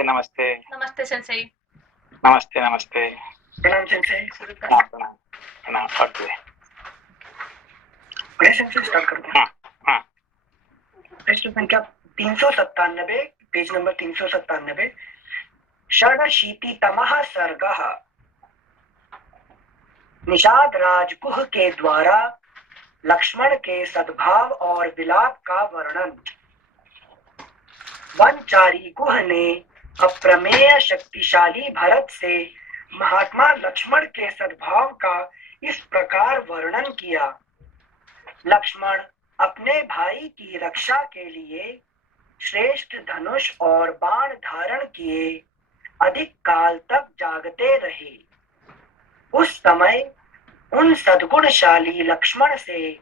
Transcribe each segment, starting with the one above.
नमस्ते। नमस्ते सेंसेई। नमस्ते नमस्ते। प्रणाम सेंसेई। प्रणाम प्रणाम प्रणाम। ओके सेंसेई स्टार्ट करते हैं। हाँ। पृष्ठ संख्या 397, पेज नंबर 397। षडशीतितमः सर्गः। निषाद राजगुह के द्वारा लक्ष्मण के सद्भाव और विलाप का वर्णन। वनचारी गुह ने अप्रमेय शक्तिशाली भरत से महात्मा लक्ष्मण के सद्भाव का इस प्रकार वर्णन किया। लक्ष्मण अपने भाई की रक्षा के लिए श्रेष्ठ धनुष और बाण धारण किए अधिक काल तक जागते रहे। उस समय उन सद्गुणशाली लक्ष्मण से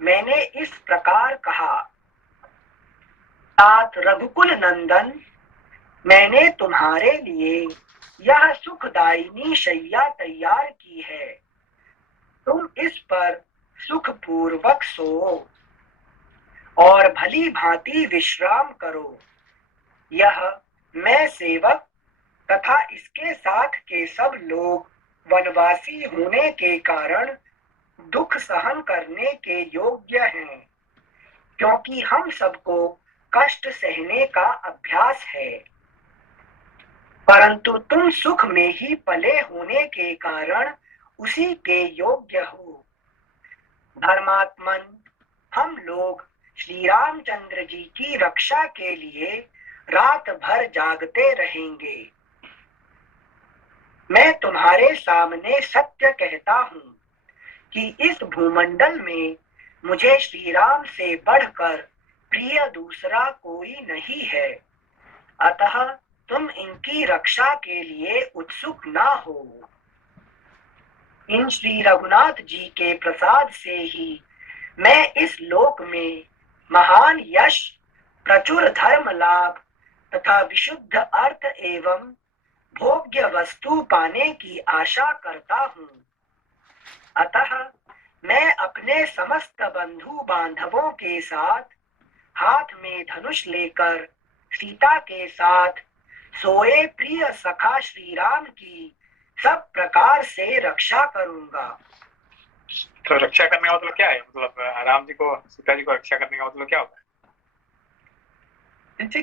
मैंने इस प्रकार कहा, तात रघुकुल नंदन, मैंने तुम्हारे लिए यह सुखदायिनी शैया तैयार की है। तुम इस पर सुखपूर्वक सो और भली भांति विश्राम करो। यह मैं सेवक तथा इसके साथ के सब लोग वनवासी होने के कारण दुख सहन करने के योग्य हैं, क्योंकि हम सबको कष्ट सहने का अभ्यास है। परंतु तुम सुख में ही पले होने के कारण उसी के योग्य हो। धर्मात्मन, हम लोग श्री रामचंद्र जी की रक्षा के लिए रात भर जागते रहेंगे। मैं तुम्हारे सामने सत्य कहता हूँ कि इस भूमंडल में मुझे श्री राम से बढ़कर प्रिय दूसरा कोई नहीं है। अतः तुम इनकी रक्षा के लिए उत्सुक ना हो। इन श्री रघुनाथ जी के प्रसाद से ही मैं इस लोक में महान यश, प्रचुर धर्म लाभ तथा विशुद्ध अर्थ एवं भोग्य वस्तु पाने की आशा करता हूँ। अतः मैं अपने समस्त बंधु बांधवों के साथ हाथ में धनुष लेकर सीता के साथ सोए प्रिय सखा श्री राम की सब प्रकार से रक्षा करूंगा। तो रक्षा करने का मतलब क्या है? मतलब राम जी को, सीता जी को रक्षा करने का मतलब क्या होता है?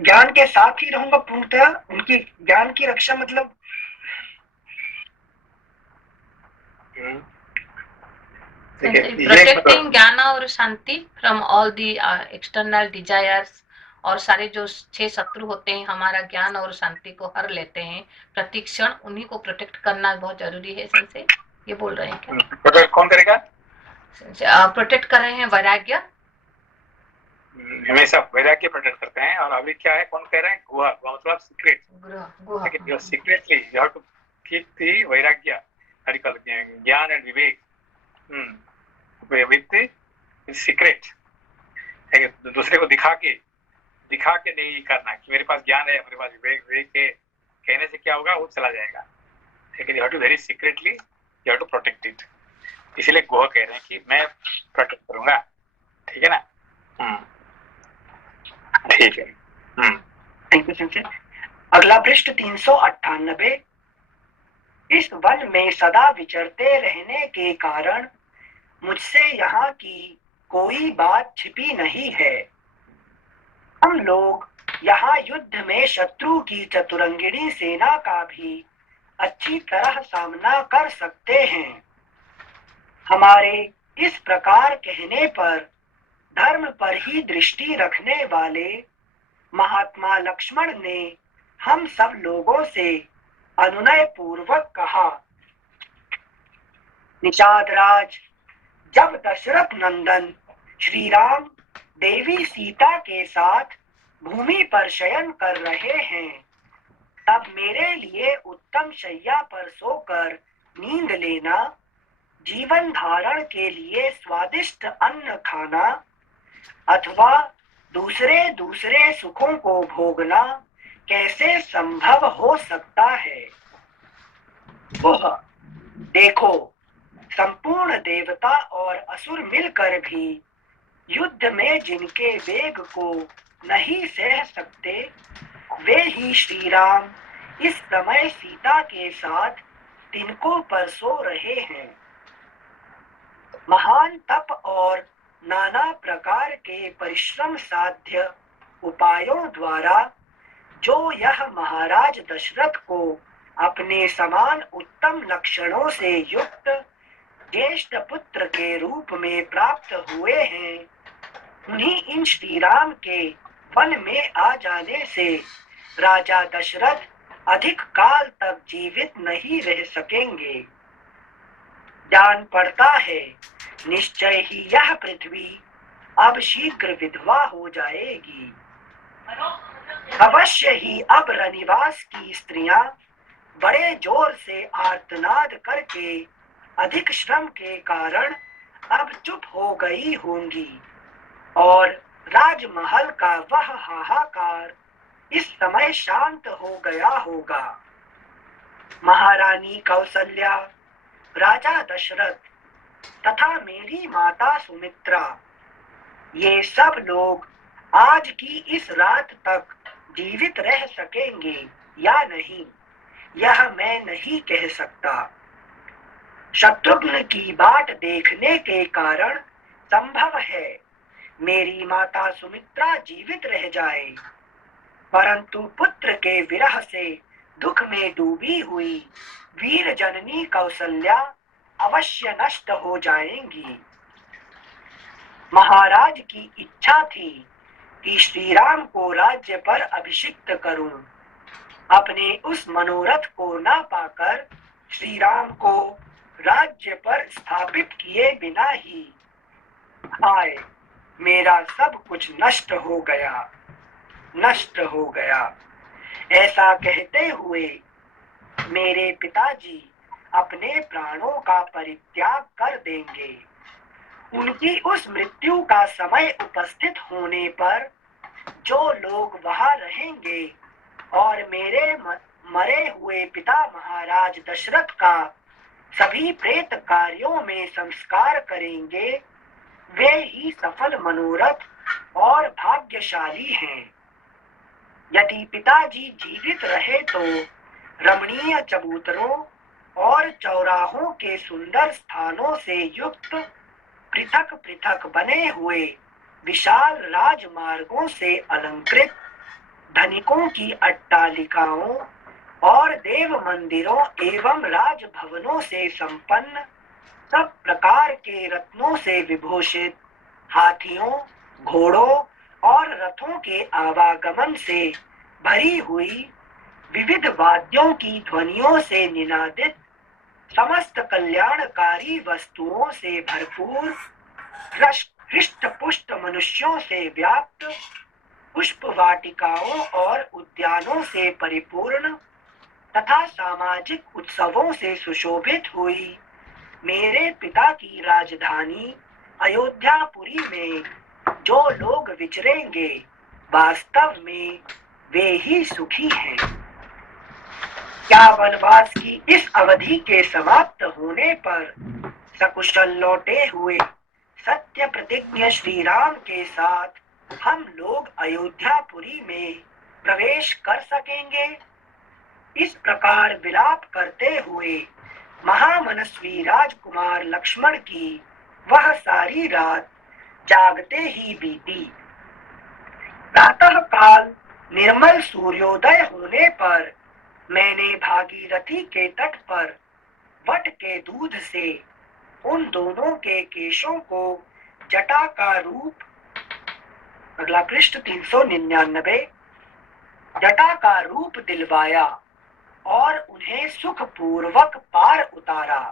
ज्ञान के साथ ही रहूंगा पूर्णतः। उनकी ज्ञान की रक्षा मतलब प्रोटेक्टिंग ज्ञान और शांति from all the external desires. और सारे जो 6 शत्रु होते हैं हमारा ज्ञान और शांति को हर लेते हैं प्रतिक्षण, उन्हीं को प्रोटेक्ट करना बहुत जरूरी है। सेंसे ये बोल रहे हैं क्या? प्रोटेक्ट कौन करेगा? प्रोटेक्ट कर रहे हैं वैराग्य। हमेशा वैराग्य प्रोटेक्ट करते हैं। और अभी क्या है, कौन कह रहे हैं? गुहा। मतलब सीक्रेट। लेकिन secretly you have to keep the वैराग्य, ज्ञान एंड विवेक विद सीक्रेट। दूसरे को दिखा के नहीं करना कि मेरे पास ज्ञान है, मेरे पास विवेक है। कहने से क्या होगा, वो चला जाएगा। लेकिन you have to very secretly you have to protect it. इसीलिए गुहा कह रहे हैं कि मैं प्रोटेक्ट करूंगा। ठीक है ना? ठीक है। Thank you sensei. अगला पृष्ठ 398। इस वन में सदा विचरते रहने के कारण मुझसे यहाँ की कोई बात छिपी नहीं है। हम लोग यहाँ युद्ध में शत्रु की चतुरंगिणी सेना का भी अच्छी तरह सामना कर सकते हैं। हमारे इस प्रकार कहने पर धर्म पर ही दृष्टि रखने वाले महात्मा लक्ष्मण ने हम सब लोगों से अनुनय पूर्वक कहा, निषाद राज, जब दशरथ नंदन श्री राम देवी सीता के साथ भूमि पर शयन कर रहे हैं, तब मेरे लिए उत्तम शैया पर सोकर नींद लेना, जीवन धारण के लिए स्वादिष्ट अन्न खाना अथवा दूसरे सुखों को भोगना कैसे संभव हो सकता है। वह देखो, संपूर्ण देवता और असुर मिलकर भी युद्ध में जिनके वेग को नहीं सह सकते, वे ही श्री राम इस समय सीता के साथ तिनकों पर सो रहे हैं। महान तप और नाना प्रकार के परिश्रम साध्य उपायों द्वारा जो यह महाराज दशरथ को अपने समान उत्तम लक्षणों से युक्त ज्येष्ठ पुत्र के रूप में प्राप्त हुए हैं, उन्हीं इन श्री राम के वन में आ जाने से राजा दशरथ अधिक काल तक जीवित नहीं रह सकेंगे। जान पड़ता है निश्चय ही यह पृथ्वी अब शीघ्र विधवा हो जाएगी। अवश्य ही अब रनिवास की स्त्रियां बड़े जोर से आर्तनाद करके अधिक श्रम के कारण अब चुप हो गई होंगी और राजमहल का वह हाहाकार इस समय शांत हो गया होगा। महारानी कौसल्या, राजा दशरथ तथा मेरी माता सुमित्रा, ये सब लोग आज की इस रात तक जीवित रह सकेंगे या नहीं, यह मैं नहीं कह सकता। शत्रुघ्न की बाट देखने के कारण संभव है मेरी माता सुमित्रा जीवित रह जाए, परंतु पुत्र के विरह से दुख में डूबी हुई वीर जननी कौसल्या अवश्य नष्ट हो जाएंगी। महाराज की इच्छा थी कि श्री राम को राज्य पर अभिषिक्त करूं। अपने उस मनोरथ को न पाकर श्री राम को राज्य पर स्थापित किए बिना ही हाय मेरा सब कुछ नष्ट हो गया, नष्ट हो गया। ऐसा कहते हुए मेरे पिताजी अपने प्राणों का परित्याग कर देंगे। उनकी उस मृत्यु का समय उपस्थित होने पर जो लोग वहां रहेंगे और मेरे मरे हुए पिता महाराज दशरथ का सभी प्रेत कार्यों में संस्कार करेंगे, वे ही सफल मनोरथ और भाग्यशाली हैं। यदि पिताजी जीवित रहे तो रमणीय चबूतरों और चौराहों के सुंदर स्थानों से युक्त पृथक पृथक बने हुए विशाल राजमार्गों से अलंकृत धनिकों की अट्टालिकाओं और देव मंदिरों एवं राजभवनों से संपन्न सब प्रकार के रत्नों से विभूषित हाथियों, घोड़ों और रथों के आवागमन से भरी हुई विविध वाद्यों की ध्वनियों से निनादित समस्त कल्याणकारी वस्तुओं से भरपूर हृष्ट पुष्ट मनुष्यों से व्याप्त पुष्प वाटिकाओं और उद्यानों से परिपूर्ण तथा सामाजिक उत्सवों से सुशोभित हुई मेरे पिता की राजधानी अयोध्यापुरी में जो लोग विचरेंगे, वास्तव में वे ही सुखी हैं। क्या वनवास की इस अवधि के समाप्त होने पर सकुशल लौटे हुए सत्य प्रतिज्ञ श्री राम के साथ हम लोग अयोध्यापुरी में प्रवेश कर सकेंगे? इस प्रकार विलाप करते हुए महामनस्वी राजकुमार लक्ष्मण की वह सारी रात जागते ही बीती। प्रातः काल निर्मल सूर्योदय होने पर मैंने भागीरथी के तट पर वट के दूध से उन दोनों के केशों को जटा का रूप, अगला पृष्ठ 399, जटा का रूप दिलवाया और उन्हें सुखपूर्वक पार उतारा।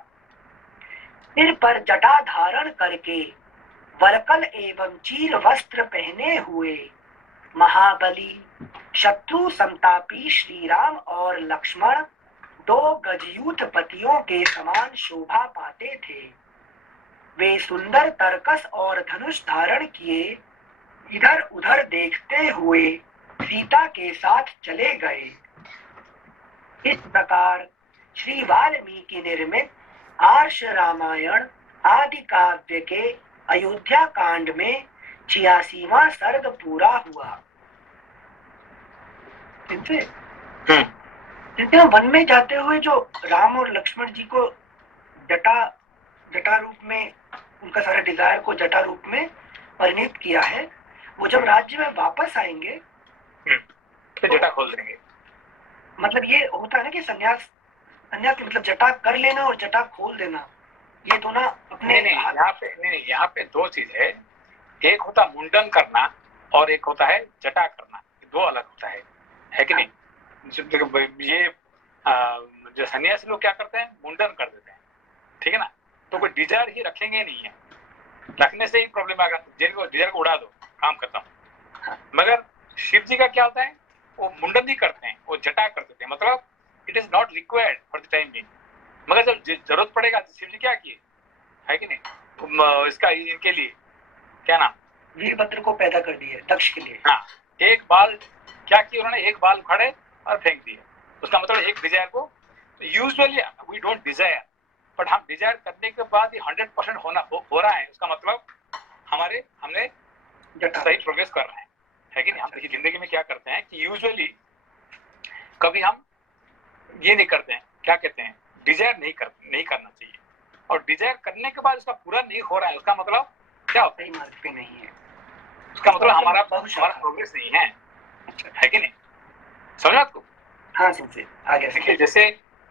सिर पर जटा धारण करके वरकल एवं चीर वस्त्र पहने हुए महाबली शत्रु संतापी श्री राम और लक्ष्मण दो गजयूथ पतियों के समान शोभा पाते थे। वे सुंदर तरकस और धनुष धारण किए इधर उधर देखते हुए सीता के साथ चले गए। इस प्रकार श्री वाल्मीकि निर्मित आर्ष रामायण आदि काव्य के अयोध्या कांड में 86वां सर्ग पूरा हुआ। जिनसे हम्म, जिनसे हम वन में जाते हुए जो राम और लक्ष्मण जी को जटा रूप में, उनका सारा डिजायर को जटा रूप में परिणित किया है, वो जब राज्य में वापस आएंगे फिर जटा खोल देंगे। मतलब ये होता है ना कि संन्यास की मतलब जटा कर लेना और जटा खोल देना, ये दोनों अपने नहीं, यहाँ पे दो चीज है। एक होता मुंडन करना और एक होता है जटा करना, दो अलग होता है कि नहीं? ये जो सन्यासी लोग क्या करते हैं, मुंडन कर देते हैं, ठीक है ना? तो कोई डिजायर ही रखेंगे नहीं है, रखने से ही प्रॉब्लम आएगा। डिजायर को उड़ा दो, काम खत्म। मगर शिव जी का क्या होता है, वो मुंडन नहीं करते हैं, वो जटा कर देते हैं, मतलब it is not required for the time being. मगर जब जरूरत पड़ेगा तो शिव जी क्या किए, है कि नहीं? इसका इनके लिए क्या नाम, वीरभद्र को पैदा कर दिए दक्ष के लिए। हाँ, एक बाल क्या किया उन्होंने, एक बाल उखाड़े और फेंक दिए। उसका मतलब एक डिजायर को, usually we don't desire, but हम डिजायर करने के बाद ये 100% हो रहा है, उसका मतलब हमने सही प्रोग्रेस कर रहे है कि नहीं? हम देखिए जिंदगी में क्या करते हैं कि यूजुअली कभी हम ये नहीं करते हैं, क्या कहते हैं, डिजायर नहीं करना चाहिए, और डिजायर करने के बाद उसका पूरा नहीं हो रहा है, उसका मतलब क्या होता है, सही मार्ग पे नहीं है, उसका मतलब हमारा प्रोग्रेस नहीं है कि नहीं? समझ आपको? हाँ सुनते आगे देखिए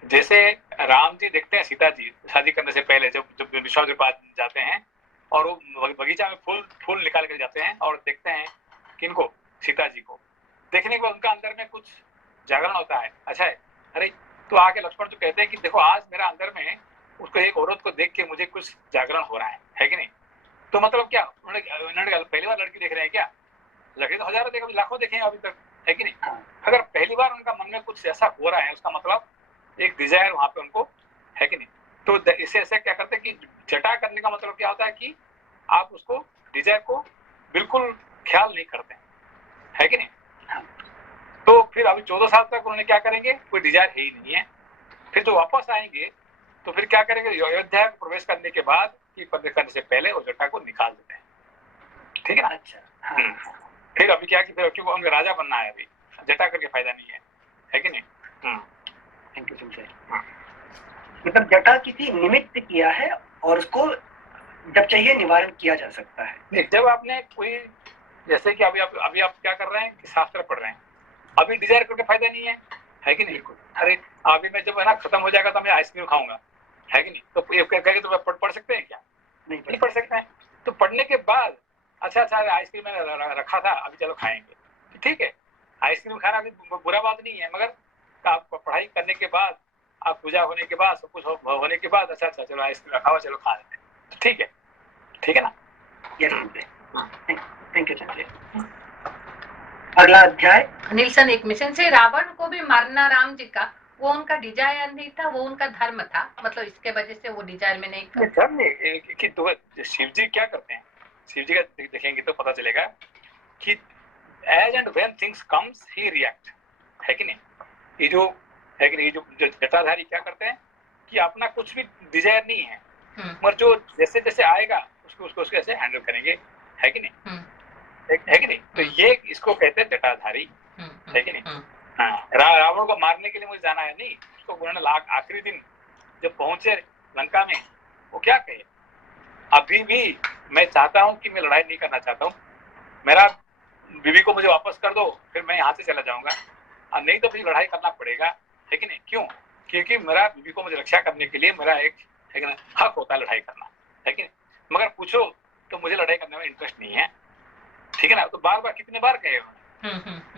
जैसे राम जी देखते हैं सीता जी शादी करने से पहले जब विश्वामित्र के पास जाते हैं और वो बगीचा में फूल निकाल कर जाते हैं और देखते हैं किनको, सीता जी को। देखने के बाद उनका अंदर में कुछ जागरण होता है, अच्छा है, अरे तो आके लक्ष्मण जो कहते हैं कि देखो आज मेरा अंदर में उसको एक औरत को देख के मुझे कुछ जागरण हो रहा है कि नहीं? तो मतलब क्या उन्होंने पहली बार लड़की देख रहे हैं क्या? लड़के तो हजारों देखे, लाखों देखे हैं अभी तक, है कि नहीं? अगर पहली बार उनका मन में कुछ ऐसा हो रहा है, उसका मतलब एक डिजायर वहां पे उनको है कि नहीं? तो इसे ऐसे क्या करते हैं कि जटा करने का मतलब क्या होता है कि आप उसको डिजायर को बिल्कुल ख्याल नहीं करते, है कि नहीं? तो फिर अभी 14 साल तक उन्होंने क्या करेंगे, कोई डिजायर है ही नहीं है। फिर जो वापस आएंगे तो फिर क्या करेंगे, अयोध्या में प्रवेश करने के बाद कि करने से पहले उस जटा को निकाल देते हैं, ठीक है? अच्छा, फिर अभी क्या कि फिर क्योंकि उनको राजा बनना है, अभी जटा करके फायदा नहीं है कि नहीं? Thank you Sanjay. मतलब जटा किसी निमित्त किया है और उसको जब चाहिए निवारण किया जा सकता है। जब आपने कोई, जैसे कि अभी आप क्या कर रहे हैं कि शास्त्र पढ़ रहे हैं, अभी डिजायर करके फायदा नहीं है कि नहीं? अरे अभी मैं जब है ना खत्म हो जाएगा तो मैं आइसक्रीम खाऊंगा, है कि नहीं? तो ये कहेंगे तो पढ़ सकते हैं क्या? नहीं पढ़ सकते हैं। तो पढ़ने के बाद अच्छा आइसक्रीम मैंने रखा था, अभी चलो खाएंगे, ठीक है, आइसक्रीम खाना भी बुरा बात नहीं है, मगर आप पढ़ाई करने के बाद, आप पूजा होने के बाद, सब कुछ होने के बाद अच्छा चलो आइसक्रीम रखा हुआ, चलो खा लेते हैं, तो ठीक है ना? Thank you Sanjay. अगला अध्याय। अनिल सर, एक मिशन से रावण को भी मारना राम जी का वो उनका डिजायर नहीं था, वो उनका धर्म था, मतलब इसके वजह से वो डिजायर में नहीं था। धर्म नहीं कि तो शिव जी क्या करते हैं, शिव जी का देखेंगे तो पता चलेगा कि as and when things comes he react, है कि नहीं? ये जो है कि नहीं, जो जटाधारी क्या करते हैं कि अपना कुछ भी डिजायर नहीं है, मगर जो जैसे जैसे आएगा उसको ऐसे हैंडल करेंगे, है कि नहीं? है कि नहीं? तो ये इसको कहते हैं जटाधारी, है कि नहीं? हाँ, रावण को मारने के लिए मुझे जाना है नहीं, उसको उन्होंने आखिरी दिन जब पहुंचे लंका में, वो क्या कहे, अभी भी मैं चाहता हूं कि मैं लड़ाई नहीं करना चाहता हूँ, मेरा बीवी को मुझे वापस कर दो, फिर मैं यहाँ से चला जाऊंगा, और नहीं तो फिर लड़ाई करना पड़ेगा, है कि नहीं? क्यों? क्योंकि मेरा बीवी को मुझे रक्षा करने के लिए मेरा एक है कि नहीं हक होता है लड़ाई करना, है कि नहीं? मगर पूछो तो मुझे लड़ाई करने में इंटरेस्ट नहीं है, ठीक है ना? तो बार बार कितने बार कहे उन्होंने,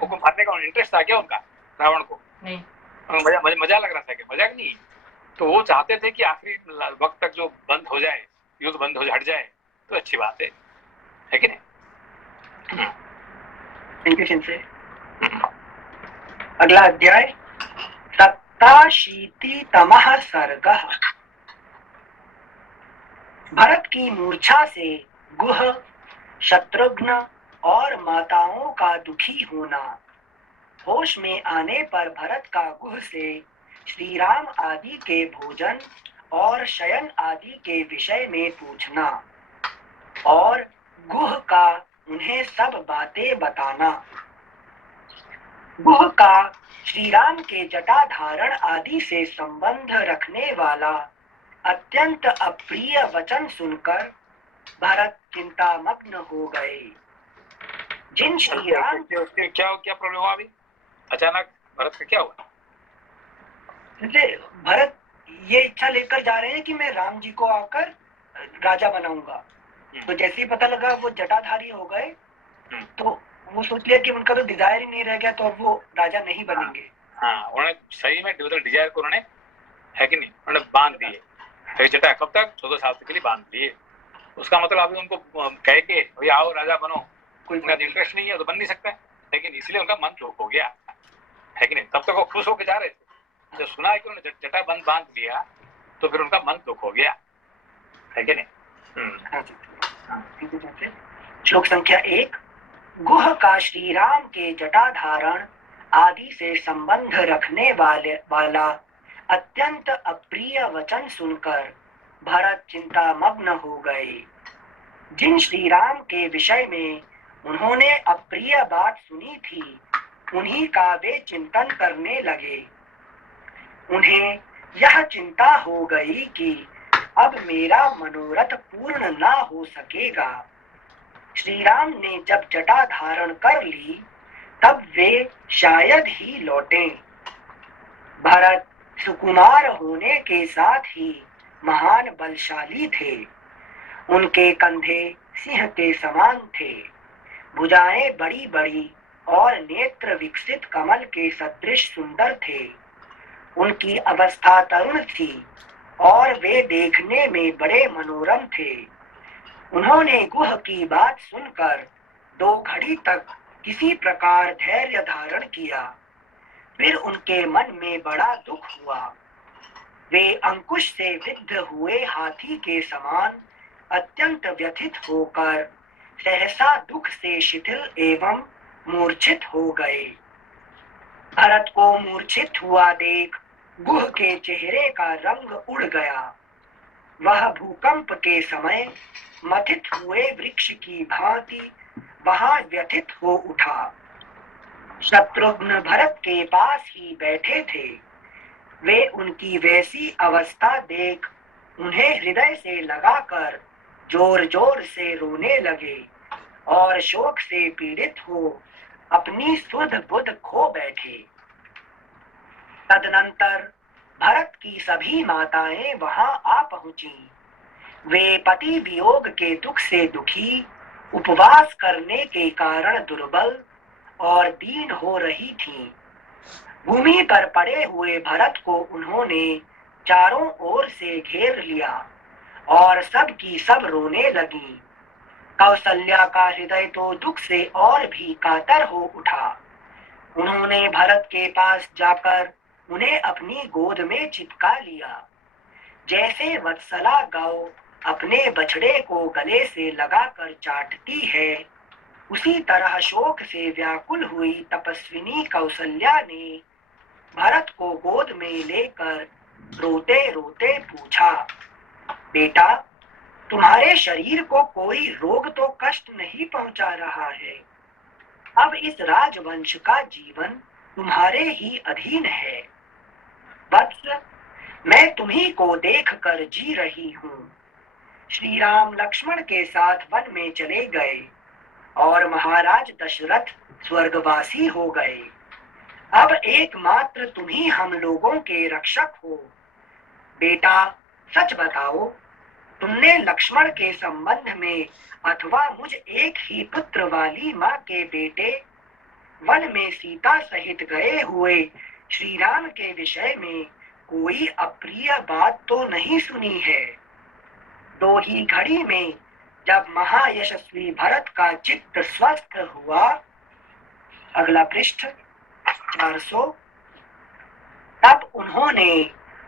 उनको मारने का इंटरेस्ट था क्या उनका, रावण को? नहीं, मजा लग रहा था क्या? मजाक नहीं। तो वो चाहते थे कि आखिरी वक्त तक जो बंद हो जाए, युद्ध बंद हो हट जाए तो अच्छी बात है कि नहीं? अगला अध्याय 87तमः सर्गः। भरत की मूर्छा से गुह, शत्रुघ्न और माताओं का दुखी होना, होश में आने पर भरत का गुह से श्री राम आदि के भोजन और शयन आदि के विषय में पूछना और गुह का उन्हें सब बातें बताना। गुह का श्री राम के जटा धारण आदि से संबंध रखने वाला अत्यंत अप्रिय वचन सुनकर भरत चिंतामग्न हो गए। जिन श्री राम क्या प्रॉब्लम हुआ अभी अचानक भरत का क्या हुआ? भरत ये इच्छा लेकर जा रहे हैं कि मैं राम जी को आकर राजा बनाऊंगा। तो जैसे ही पता लगा वो जटाधारी हो गए तो वो सोच लिया कि उनका तो डिजायर ही नहीं रह गया, तो अब वो राजा नहीं बनेंगे। हाँ, उन्होंने सही में डिजायर को उन्होंने है कि नहीं उन्होंने बांध दिए। फिर जटा कब तक 14 साल के लिए बांध दिए। उसका मतलब अभी उनको कह के भाई आओ राजा बनो, कोई उनका इंटरेस्ट नहीं है तो बन नहीं सकता है, लेकिन इसलिए उनका मन चूक हो गया है कि नहीं। तब तक वो खुश होकर जा रहे थे, जब सुना है कि उन्होंने जटा बंद बांध दिया तो फिर उनका मन दुख हो गया है कि नहीं। श्लोक संख्या 1। गुह का श्री राम के जटा धारण आदि से संबंध रखने वाला अत्यंत अप्रिय वचन सुनकर भरत चिंतामग्न हो गए। जिन श्री राम के विषय में उन्होंने अप्रिय बात सुनी थी उन्हीं का वे चिंतन करने लगे। उन्हें यह चिंता हो गई कि अब मेरा मनोरथ पूर्ण ना हो सकेगा। श्री राम ने जब जटा धारण कर ली तब वे शायद ही लौटे। भरत सुकुमार होने के साथ ही महान बलशाली थे। उनके कंधे सिंह के समान थे, भुजाएं बड़ी बड़ी और नेत्र विकसित कमल के सदृश सुंदर थे। उनकी अवस्था तरुण थी और वे देखने में बड़े मनोरम थे। उन्होंने गुह की बात सुनकर 2 घड़ी तक किसी प्रकार धैर्य धारण किया। फिर उनके मन में बड़ा दुख हुआ। वे अंकुश से विद्ध हुए हाथी के समान अत्यंत व्यथित होकर सहसा दुख से शिथिल एवं मूर्छित हो गए। भरत को मूर्छित हुआ देख गुह के चेहरे का रंग उड़ गया। वह भूकंप के समय मथित हुए वृक्ष की भांति वहां व्यथित हो उठा। शत्रुघ्न भरत के पास ही बैठे थे। वे उनकी वैसी अवस्था देख उन्हें हृदय से लगाकर जोर जोर से रोने लगे और शोक से पीड़ित हो अपनी सुध बुध खो बैठे। तदनंतर भरत की सभी माताएं वहां आ पहुंची। वे पति वियोग के दुख से दुखी, उपवास करने के कारण दुर्बल और दीन हो रही थीं। भूमि पर पड़े हुए भरत को उन्होंने चारों ओर से घेर लिया और सब की सब रोने लगी। कौसल्या का हृदय तो दुख से और भी कातर हो उठा। उन्होंने भरत के पास जाकर उन्हें अपनी गोद में चिपका लिया। जैसे वत्सला गौ अपने बछड़े को गले से लगाकर चाटती है, उसी तरह शोक से व्याकुल हुई तपस्विनी कौसल्या ने भरत को गोद में लेकर रोते रोते पूछा, बेटा, तुम्हारे शरीर को कोई रोग तो कष्ट नहीं पहुंचा रहा है। अब इस राजवंश का जीवन तुम्हारे ही अधीन है। वत्स, मैं तुम्ही को देखकर जी रही हूँ। श्री राम लक्ष्मण के साथ वन में चले गए और महाराज दशरथ स्वर्गवासी हो गए। अब एकमात्र तुम ही हम लोगों के रक्षक हो। बेटा, सच बताओ, तुमने लक्ष्मण के संबंध में अथवा मुझ एक ही पुत्र वाली माँ के बेटे वन में सीता सहित गए हुए श्री राम के विषय में कोई अप्रिय बात तो नहीं सुनी है। 2 ही घड़ी में जब महायशस्वी भरत का चित्त स्वस्थ हुआ, अगला पृष्ठ 400, तब उन्होंने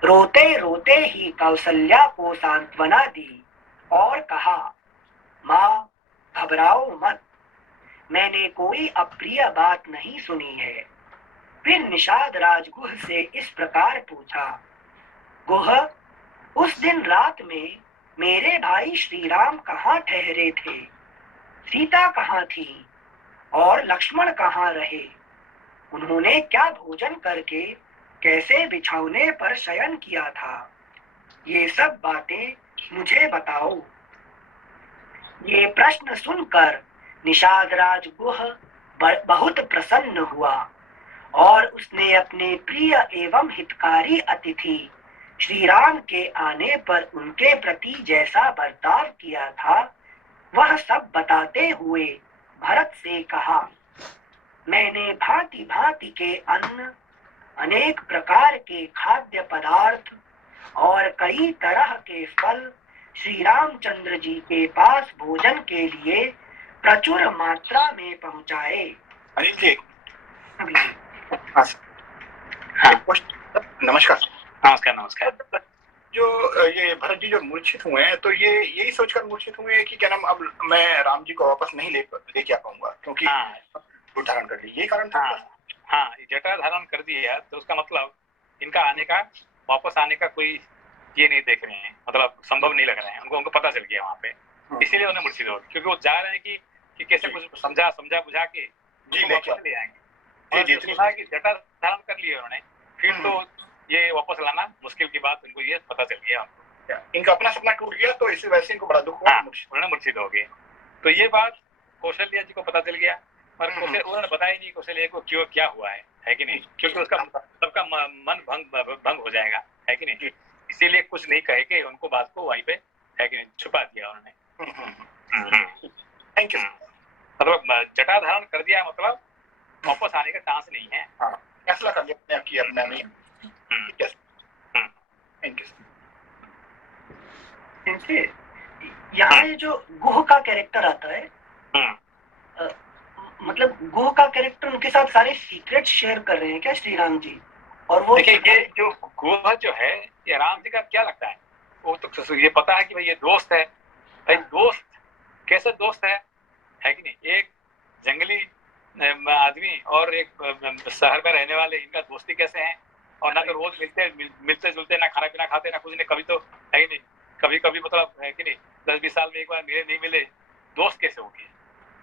रोते रोते ही कौसल्या को सांत्वना दी और कहा, माँ, घबराओ मत, मैंने कोई अप्रिय बात नहीं सुनी है। फिर निषाद राज गुह से इस प्रकार पूछा, गुह, उस दिन रात में मेरे भाई श्री राम कहाँ ठहरे थे? सीता कहाँ थी और लक्ष्मण कहाँ रहे? उन्होंने क्या भोजन करके कैसे बिछौने पर शयन किया था, ये सब बातें मुझे बताओ। ये प्रश्न सुनकर निषाद राज गुह बहुत प्रसन्न हुआ और उसने अपने प्रिय एवं हितकारी अतिथि श्री राम के आने पर उनके प्रति जैसा बर्ताव किया था वह सब बताते हुए भरत से कहा, मैंने भांति भांति के अन्न, अनेक प्रकार के खाद्य पदार्थ और कई तरह के फल श्री रामचंद्र जी के पास भोजन के लिए प्रचुर मात्रा में पहुंचाए। अनिल जी, हाँ नमस्कार। नमस्कार नमस्कार। जो ये भरत जी जो मूर्छित हुए हैं, तो ये यही सोचकर मूर्छित हुए हैं कि क्या नाम, अब मैं राम जी को वापस नहीं लेके आ पाऊंगा क्योंकि रूप धारण कर ली, ये कारण था। हाँ, जटा धारण कर दिया तो उसका मतलब इनका आने का, वापस आने का कोई ये नहीं देख रहे हैं, मतलब संभव नहीं लग रहा है उनको पता चल गया वहाँ पे, इसीलिए उन्हें मूर्छित हो, क्योंकि वो जा रहे हैं कि कैसे कुछ समझा बुझा के जी वापस ले आएंगे। जितनी कि जटा धारण कर लिए उन्होंने, फिर तो ये वापस लाना मुश्किल की बात उनको ये पता चल गया। इनका अपना सपना टूट गया तो इसी वजह से इनको बड़ा दुख हुआ, उन्होंने मूर्छित हो गए। तो ये बात कौशल्या जी को पता चल गया, पर उन्होंने बताया नहीं कौशल्या को क्यों क्या हुआ है कि नहीं, क्योंकि उसका सबका मन भंग हो जाएगा, है कि नहीं। इसीलिए कुछ नहीं कहे के उनको बात को वहीं पे, है कि नहीं, छुपा दिया उन्होंने। Thank you. मतलब जटा धारण कर दिया मतलब वापस आने का चांस नहीं है। फैसला कर लिया कि अब मैं नहीं। Thank you. यहाँ ये जो गुह का कैरेक्टर आता है, मतलब गुह का कैरेक्टर उनके साथ सारे सीक्रेट शेयर कर रहे हैं क्या श्री राम जी? और वो देखिए, ये जो गुह जो है ये राम जी का क्या लगता है, वो तो ये पता है कि भाई ये दोस्त है। भाई दोस्त कैसे दोस्त है कि नहीं, एक जंगली आदमी और एक शहर में रहने वाले, इनका दोस्ती कैसे है, और ना तो रोज मिलते जुलते, ना खाना पीना खाते, ना कुछ नहीं, कभी तो है कि नहीं, कभी कभी मतलब है कि नहीं 10-20 साल में एक बार मिले नहीं मिले, दोस्त कैसे हो गए,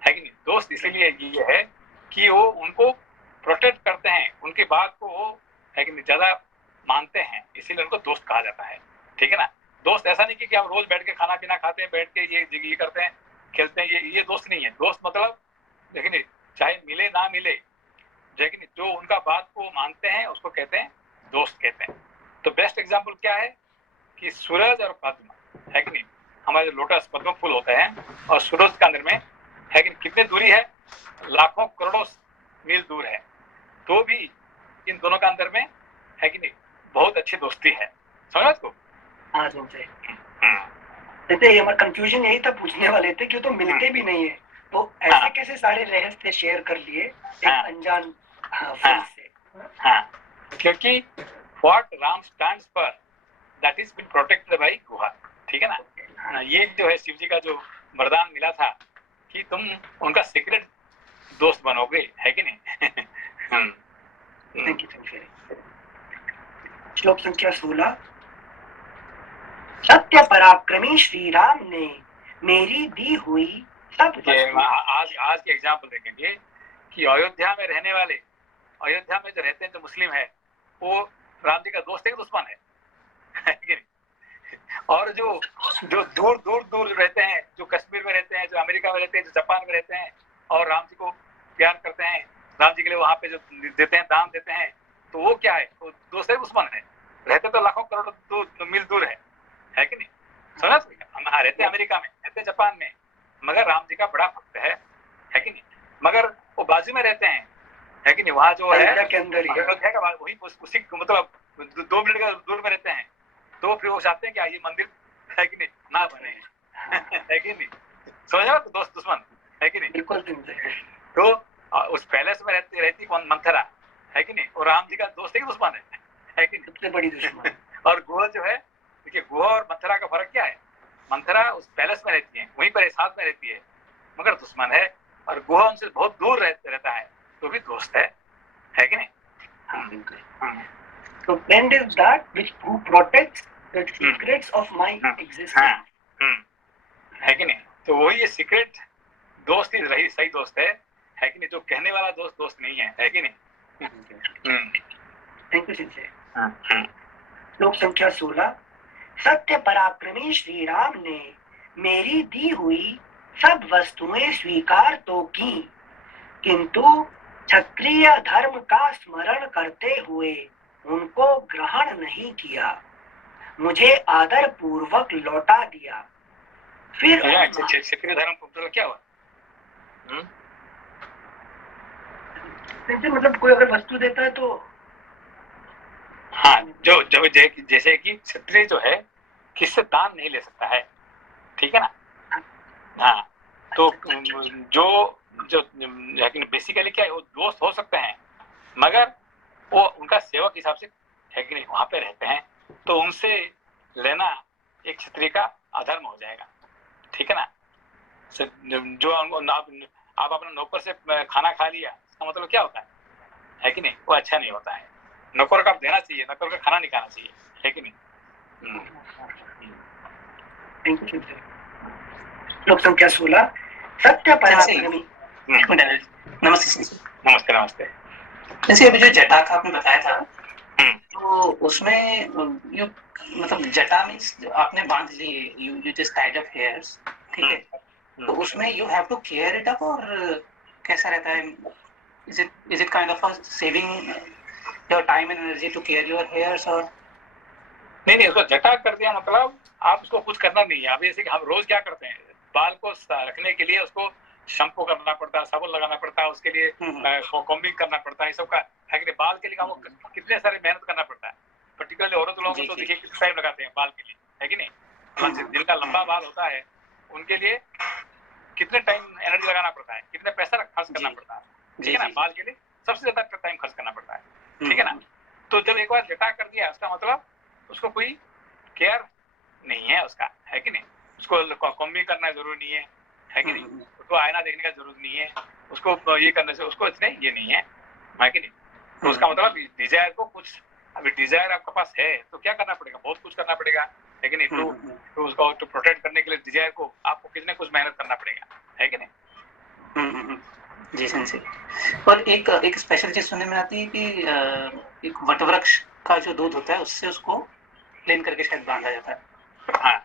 है कि नहीं। दोस्त इसीलिए ये है कि वो उनको प्रोटेक्ट करते हैं, उनकी बात को वो है कि नहीं ज्यादा मानते हैं, इसीलिए उनको दोस्त कहा जाता है, ठीक है ना। दोस्त ऐसा नहीं कि आप रोज बैठ के खाना पीना खाते हैं, बैठ के ये करते हैं, खेलते हैं, ये दोस्त नहीं है। दोस्त मतलब लेकिन चाहे मिले ना मिले, लेकिन जो उनका बात को मानते हैं उसको कहते हैं दोस्त कहते हैं। तो बेस्ट एग्जांपल क्या है कि सूरज और पद्म, है कि नहीं, हमारे लोटस पद्म फूल होते हैं और सूरज के अंदर में है कि कितने दूरी है, लाखों करोड़ों मील दूर है, तो भी इन दोनों का अंदर में है कि नहीं बहुत अच्छी दोस्ती है, समझ को। हाँ जैसे हमारा कंफ्यूजन यही था, पूछने वाले थे कि तो मिलते भी नहीं है, तो ऐसे कैसे सारे रहस्य शेयर कर लिए एक अनजान फ्रेंड से। क्योंकि what Ram stands for that is been protected by Guha, ठीक है ना। ये जो है शिव जी का जो वरदान मिला था कि तुम उनका सीक्रेट दोस्त बनोगे, है कि नहीं। श्लोक संख्या 16। सत्य पराक्रमी श्री राम ने मेरी दी हुई सब। आज के एग्जाम्पल देखेंगे कि अयोध्या में रहने वाले, अयोध्या में जो रहते हैं जो मुस्लिम है, वो राम जी का दोस्त है कि दुश्मन है। और जो दूर रहते हैं, जो कश्मीर में रहते हैं, जो अमेरिका में रहते हैं, जो जापान में रहते हैं और राम जी को प्यार करते हैं, राम जी के लिए वहां पे जो देते हैं, दान देते हैं, तो वो क्या है, वो दोस्त है दुश्मन है। रहते तो लाखों करोड़ मील दूर है कि नहीं। समझ, हम रहते हैं अमेरिका में, रहते हैं जापान में, मगर राम जी का बड़ा भक्त है कि नहीं। मगर वो बाजू में रहते हैं, है कि नहीं, वहाँ जो है के अंदर वही उसी मतलब 2 मिनट का दूर में रहते हैं, तो फिर वो चाहते हैं कि ये मंदिर है कि नहीं ना बने, है कि नहीं। समझो, तो दोस्त दुश्मन है कि नहीं। बिल्कुल। तो उस पैलेस में रहती कौन, मंथरा, है कि नहीं, और राम जी का दोस्त है कि दुश्मन है कि नहीं, सबसे बड़ी दुश्मन। और गुहा जो है, देखिए गुहा और मंथरा का फर्क क्या है, मंथरा उस पैलेस में रहती है, वहीं पर साथ में रहती है, मगर दुश्मन है, और गुहा उनसे बहुत दूर रहता है, तो भी दोस्त है कि नहीं। So friend is that which who protects the secrets of my existence. है कि नहीं। तो वही ये सीक्रेट दोस्त ही रही सही दोस्त है कि नहीं, जो कहने वाला दोस्त नहीं है कि नहीं। Thank you sensei. श्लोक संख्या 16। सत्य पराक्रमी श्री राम ने मेरी दी हुई सब वस्तुएं स्वीकार तो की, किंतु क्षत्रिय धर्म का स्मरण करते हुए उनको ग्रहण नहीं किया, मुझे आदर पूर्वक लौटा दिया। फिर क्षत्रिय धर्म को क्या हुआ? मतलब कोई अगर वस्तु देता है तो हाँ, जो जो जैसे कि क्षत्रिय जो है किससे दान नहीं ले सकता है, ठीक है ना? हाँ, तो जो जो बेसिकली क्या है, वो दोस्त हो सकते हैं मगर वो उनका सेवक हिसाब से है कि नहीं, वहां पे रहते हैं, तो उनसे लेना एक क्षत्रिय का अधर्म हो जाएगा, ठीक है ना? जो आप अपने नौकर से खाना खा लिया, इसका मतलब क्या होता है कि नहीं, वो अच्छा नहीं होता है। नौकर का देना चाहिए, नौकर का खाना नहीं खाना चाहिए, है कि नहीं? श्लोक संख्या 16। सत्य पराक्रमी। नमस्ते। नमस्ते। जैसे अभी जो जटा का आपने बताया था, तो उसमें मतलब जटा मीन्स आपने बांध लिए, you just tied up hairs, ठीक है? तो उसमें you have to care it up, और कैसा रहता है? Is it kind of saving your time and energy to care your hairs? और नहीं, उसको जटा कर दिया मतलब आप उसको कुछ करना नहीं है। अब जैसे कि हम रोज क्या करते हैं, बाल को रखने के लिए उसको शैम्पू करना पड़ता है, साबुन लगाना पड़ता है, उसके लिए कॉम्बिंग करना पड़ता है, ये सब का है कि बाल के लिए वो कितने सारे मेहनत करना पड़ता है। पर्टिकुलरली औरत लोगों को तो देखिए कितना टाइम लगाते हैं बाल के लिए, है कि नहीं? जिनका लंबा बाल होता है उनके लिए कितने टाइम एनर्जी लगाना पड़ता है, कितने पैसा खर्च करना पड़ता है, ठीक है ना? बाल के लिए सबसे ज्यादा टाइम खर्च करना पड़ता है, ठीक है ना? तो जब एक बार जटा कर दिया, उसका मतलब उसको कोई केयर नहीं है उसका, है कि नहीं? उसको कॉम्बिंग करना जरूरी नहीं है कि नहीं? उसको आईना देखने का जरूरत नहीं है, उसको ये करने से उसको इतने ये नहीं है कि नहीं? तो उसका मतलब डिजायर को कुछ, अभी डिजायर आपके पास है तो क्या करना पड़ेगा, बहुत कुछ करना पड़ेगा, है कि नहीं? तो उसको तो प्रोटेक्ट करने के लिए डिजायर को आपको कितने कुछ मेहनत करना पड़ेगा, है कि नहीं? जी सेंसी। और एक स्पेशल चीज सुनने में आती है कि एक वटवृक्ष का जो दूध होता है उससे उसको प्लेन करके शायद बांधा जाता है। हाँ।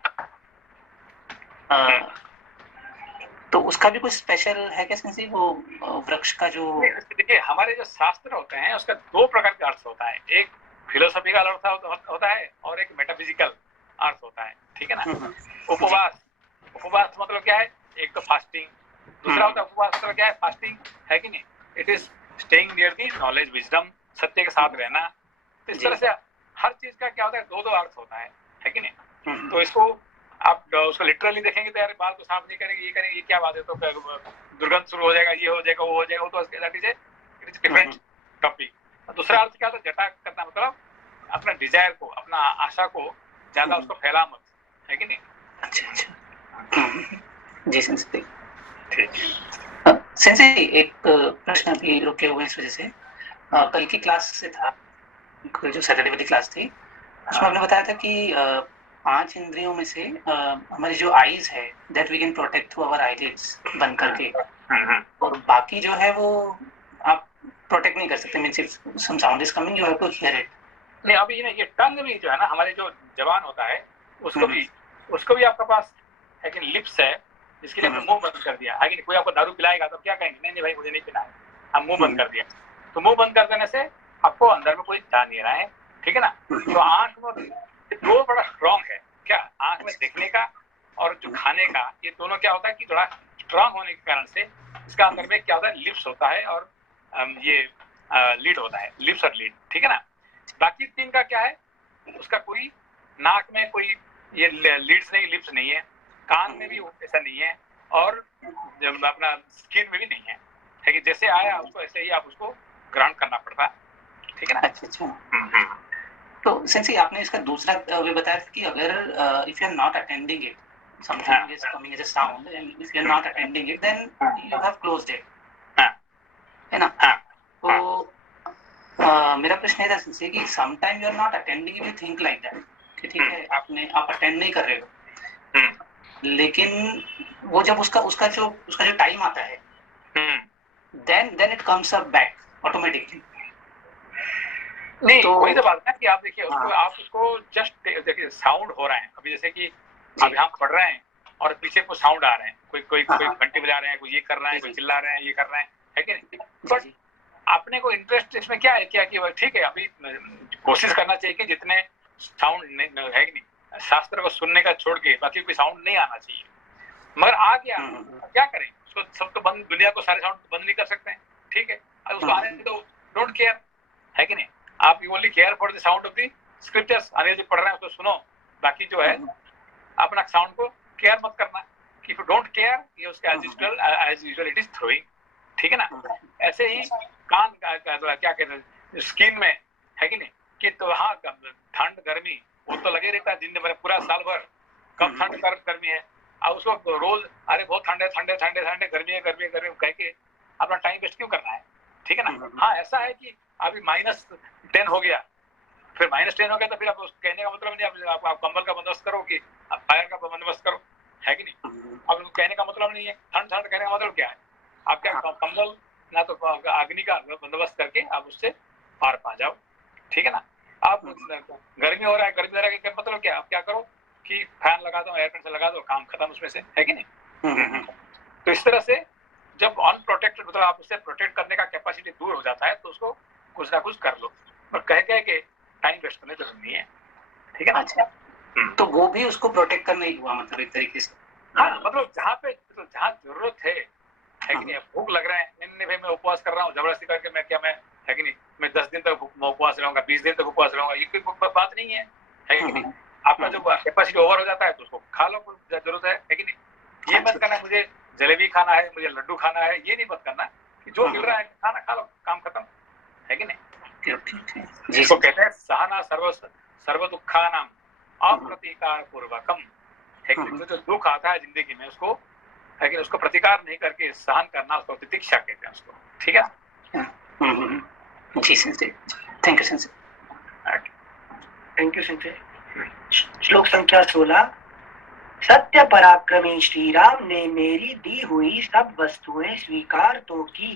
तो उसका भी कुछ स्पेशल है क्या सेंसी, वो वृक्ष का जो? देखिए, हमारे जो शास्त्र होते हैं उसका दो प्रकार का अर्थ होता है, एक फिलोसॉफिकल अर्थ होता है और एक मेटाफिजिकल अर्थ होता है, ठीक है ना? उपवास मतलब क्या है? एक तो फास्टिंग, दूसरा होता है उपवास मतलब क्या है? फास्टिंग, है कि नहीं? It is staying near the knowledge, wisdom, सत्य के साथ रहना। तो इस तरह से हर चीज का क्या होता है, दो अर्थ होता है कि नहीं? तो इसको आप उसको लिटरली देखेंगे तो यार बाल को साफ नहीं करेंगे, ये करेंगे, ये क्या बात है, तो दुर्गंध शुरू हो जाएगा, ये हो जाएगा, वो हो जाएगा, वो तो दैट इज डिफरेंट टॉपिक। दूसरा अर्थ क्या होता है, जटा करना मतलब अपना डिजायर को, अपना आशा को ज्यादा उसको फैला मत, है कि नहीं? अच्छा। जी सेंसी, ठीक। सेंसी, एक प्रश्न भी रुके हुए इस वजह से, कल की क्लास से था, जो सैटरडे वाली क्लास थी, उसमें आपने बताया था कि 5 इंद्रियों में से हमारी जो आईज है, that we can protect through our eyelids बंद करके, और बाकी जो है वो आप प्रोटेक्ट नहीं कर सकते। Means if some sound is coming, you have to hear it. नहीं, अभी ये टंग भी जो है ना, हमारे जो जवान होता है उसको भी आपके पास है कि लिप्स है, जिसके लिए मुंह बंद कर दिया है कि कोई आपको दारू पिलाएगा तो क्या कहेंगे, नहीं भाई मुझे नहीं पीना है, हम मुंह बंद कर दिया। तो मुंह बंद कर देने से आपको अंदर में कोई जा नहीं रहा है, ठीक है ना? तो आंख में दो बड़ा स्ट्रॉन्ग है, क्या आंख में देखने का और जो खाने का, ये दोनों क्या होता है कि थोड़ा स्ट्रॉन्ग होने के कारण से इसका अंदर में क्या होता है, लिप्स होता है और ये लीड होता है, लिप्स और लीड, ठीक है ना? बाकी 3 का क्या है, उसका कोई नाक में कोई ये लीड्स नहीं, लिप्स नहीं है, कान में भी ऐसा नहीं है, और अपना स्किन में भी नहीं है कि जैसे आया उसको ऐसे ही आप उसको ग्रहण करना पड़ता है, ठीक है ना? अच्छा। तो सेंसी, आपने इसका दूसरा वे बताया था कि अगर if you are not attending it, something is coming as a sound, and if you are not attending it, then you have closed it, है ना? तो मेरा प्रश्न है सेंसी कि some time you are not attending it, you think like that कि ठीक है, आप अटेंड नहीं कर रहे हो, लेकिन वो जब उसका जो टाइम आता है, then it comes up back automatically, नहीं तो वही तो बात है कि आप देखिए उसको, हाँ। आप उसको जस्ट देखिए साउंड हो रहा है अभी, जैसे कि आप यहाँ पढ़ रहे हैं और पीछे कुछ साउंड आ रहे हैं, कोई कोई हाँ, कोई हाँ। घंटी बजा रहे हैं, कोई ये कर रहे हैं, जी, कोई जी। चिल्ला रहे हैं, ये कर रहे हैं, है कि नहीं? जी, बट जी। आपने को इंटरेस्ट इसमें क्या है, क्या कि ठीक है अभी कोशिश करना चाहिए कि जितने साउंड है कि नहीं, शास्त्र को सुनने का छोड़ के बाकी कोई साउंड नहीं आना चाहिए। मगर आ गया, क्या करें, उसको सब तो बंद, दुनिया को सारे साउंड बंद नहीं कर सकते हैं, ठीक है, अब उसको आने दो, डोंट केयर, है कि नहीं? आप you only care for the sound of the scriptures, Anil ji पढ़ रहे हैं उसको सुनो, बाकी जो है अपना साउंड को केयर मत करना, कि इफ यू डोंट केयर ये उसका as usual it is throwing, ठीक है ना? ऐसे ही कान क्या कहते हैं स्किन में, है कि नहीं, कि तो हाँ ठंड गर्मी वो तो लगे रहता है दिन भर पूरा साल भर, कब ठंड कब गर्मी है, अब उसको रोज अरे बहुत ठंड है ठंड है ठंड है ठंड है गर्मी है गर्मी है गर्मी कह के अपना टाइम वेस्ट क्यों करना है, ठीक है ना? हाँ ऐसा है कि अभी -10 हो गया, फिर -10 हो गया तो फिर आप कहने का मतलब नहीं आप कंबल का बंदोबस्त करो कि आप फायर का बंदोबस्त करो, है कि नहीं? अब कहने का मतलब नहीं है, ठंड ठंड कहने का मतलब क्या है, आप क्या कंबल ना तो अग्नि का बंदोबस्त करके आप उससे पार पा जाओ, ठीक है ना? आप गर्मी हो रहा है, गर्मी हो रहा है मतलब क्या, आप क्या करो कि फैन लगा दो, एयर कंडीशनर लगा दो, काम खत्म उसमें से, है कि नहीं? तो इस तरह से जब अनप्रोटेक्टेड मतलब आप उससे प्रोटेक्ट करने का कैपेसिटी दूर हो जाता है तो उसको कुछ ना कुछ कर लो, और कह के टाइम वेस्ट करने जरूरत नहीं है, ठीक है ना? अच्छा, तो वो भी उसको प्रोटेक्ट करना ही हुआ मतलब एक तरीके से। हाँ मतलब जहाँ पे जहाँ जरूरत है कि नहीं, भूख लग रहा है, नहीं भाई मैं उपवास कर रहा हूँ जबरदस्ती करके, मैं क्या मैं, है कि नहीं, मैं 10 दिन तक उपवास रहूंगा, 20 दिन तक उपवास रहूंगा, ये कोई बात नहीं है कि नहीं? आपका जो कैपेसिटी ओवर हो जाता है तो उसको खा लो, जरूरत है कि नहीं? ये मत करना मुझे जलेबी खाना है, मुझे लड्डू खाना है, ये नहीं मत करना, कि जो मिल रहा है खाना खा लो, काम खत्म, है कि नहीं? जिसको कहते हैं सहना सर्व दुखानाम अप्रतिकार पूर्वकम, है कि नहीं? जो दुख आता है जिंदगी में उसको, है कि उसको प्रतिकार नहीं करके सहन करना, उसको तितिक्षा कहते हैं उसको, ठीक है? जी sensei, thank you sensei. Thank you sensei. श्लोक संख्या 16। सत्य पराक्रमी श्री राम ने मेरी दी हुई सब वस्तुएं स्वीकार तो की,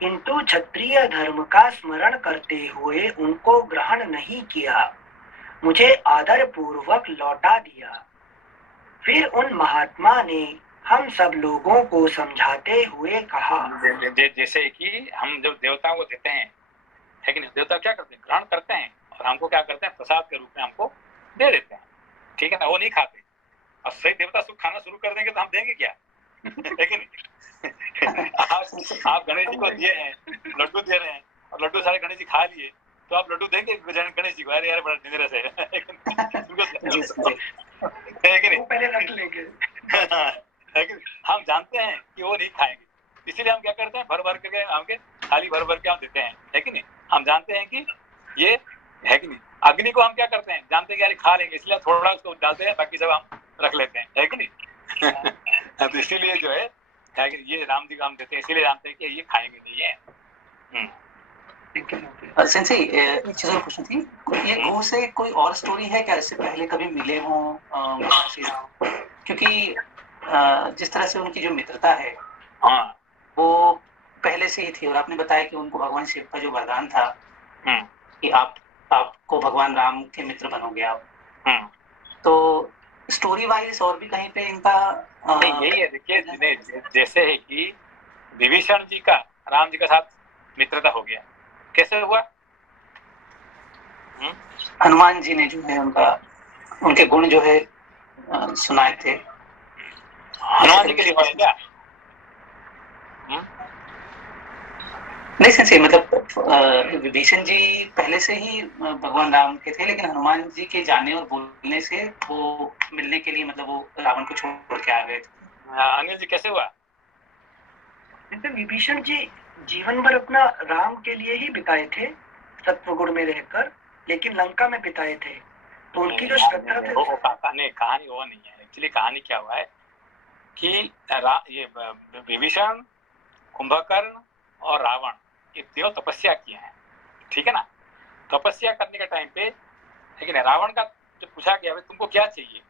किंतु क्षत्रिय धर्म का स्मरण करते हुए उनको ग्रहण नहीं किया, मुझे आदर पूर्वक लौटा दिया। फिर उन महात्मा ने हम सब लोगों को समझाते हुए कहा, जैसे कि हम जब देवताओं को देते हैं, है कि नहीं, देवता क्या करते हैं, ग्रहण करते हैं और हमको क्या करते हैं, प्रसाद के रूप में हमको दे देते हैं, ठीक है ना? वो नहीं खाते, और सही देवता सुख खाना शुरू कर देंगे तो हम देंगे क्या, है कि नहीं? आप गणेश जी को दिए हैं, लड्डू दे रहे हैं और लड्डू सारे गणेश जी खा लिए, तो आप लड्डू देंगे गणेश जी को, अरे यार बड़ा डेंजरस है, है कि नहीं? पहले रख लेंगे। हम जानते हैं कि वो नहीं खाएंगे, इसीलिए हम क्या करते हैं, भर भर करके हमके थाली भर भर के हम देते हैं, है कि नहीं? हम जानते हैं कि ये, है कि नहीं? अग्नि को हम क्या करते हैं, जानते हैं कि यार खा लेंगे, इसलिए थोड़ा उसको डालते हैं, बाकी सब हम रख लेते हैं, है कि नहीं? तो इसीलिए जो है कि ये राम जी को हम देते हैं, इसीलिए जानते हैं कि ये खाएंगे नहीं है। सेंसे एक चीज और पूछनी थी, ये गो से कोई और स्टोरी है क्या, इससे पहले कभी मिले हों श्री राम? क्योंकि जिस तरह से उनकी जो मित्रता है वो पहले से ही थी, और आपने बताया कि उनको भगवान शिव का जो वरदान था कि आपको भगवान राम के मित्र बनोगे आप, तो स्टोरी वाइज और भी कहीं पे इनका यही है। देखिए जैसे है कि विभीषण जी का राम जी के साथ मित्रता हो गया, कैसे हुआ? हनुमान जी ने जो है उनके गुण जो है सुनाए थे। हनुमान जी के लिए हुआ क्या? नहीं सेंसे, मतलब विभीषण जी पहले से ही भगवान राम के थे, लेकिन हनुमान जी के जाने और बोलने से वो मिलने के लिए मतलब वो रावण को छोड़ के आ गए थे। अनिल जी कैसे हुआ? विभीषण जी जीवन भर अपना राम के लिए ही बिताए थे, सत्वगुण में रहकर, लेकिन लंका में बिताए थे, तो उनकी जो श्रद्धा थी कहानी वो नहीं है। एक्चुअली कहानी क्या हुआ है कि ये विभीषण, कुंभकर्ण और रावण ये तीनों तपस्या किए हैं, ठीक है ना? तपस्या करने के टाइम पे, लेकिन रावण का जब पूछा गया भाई तुमको क्या चाहिए,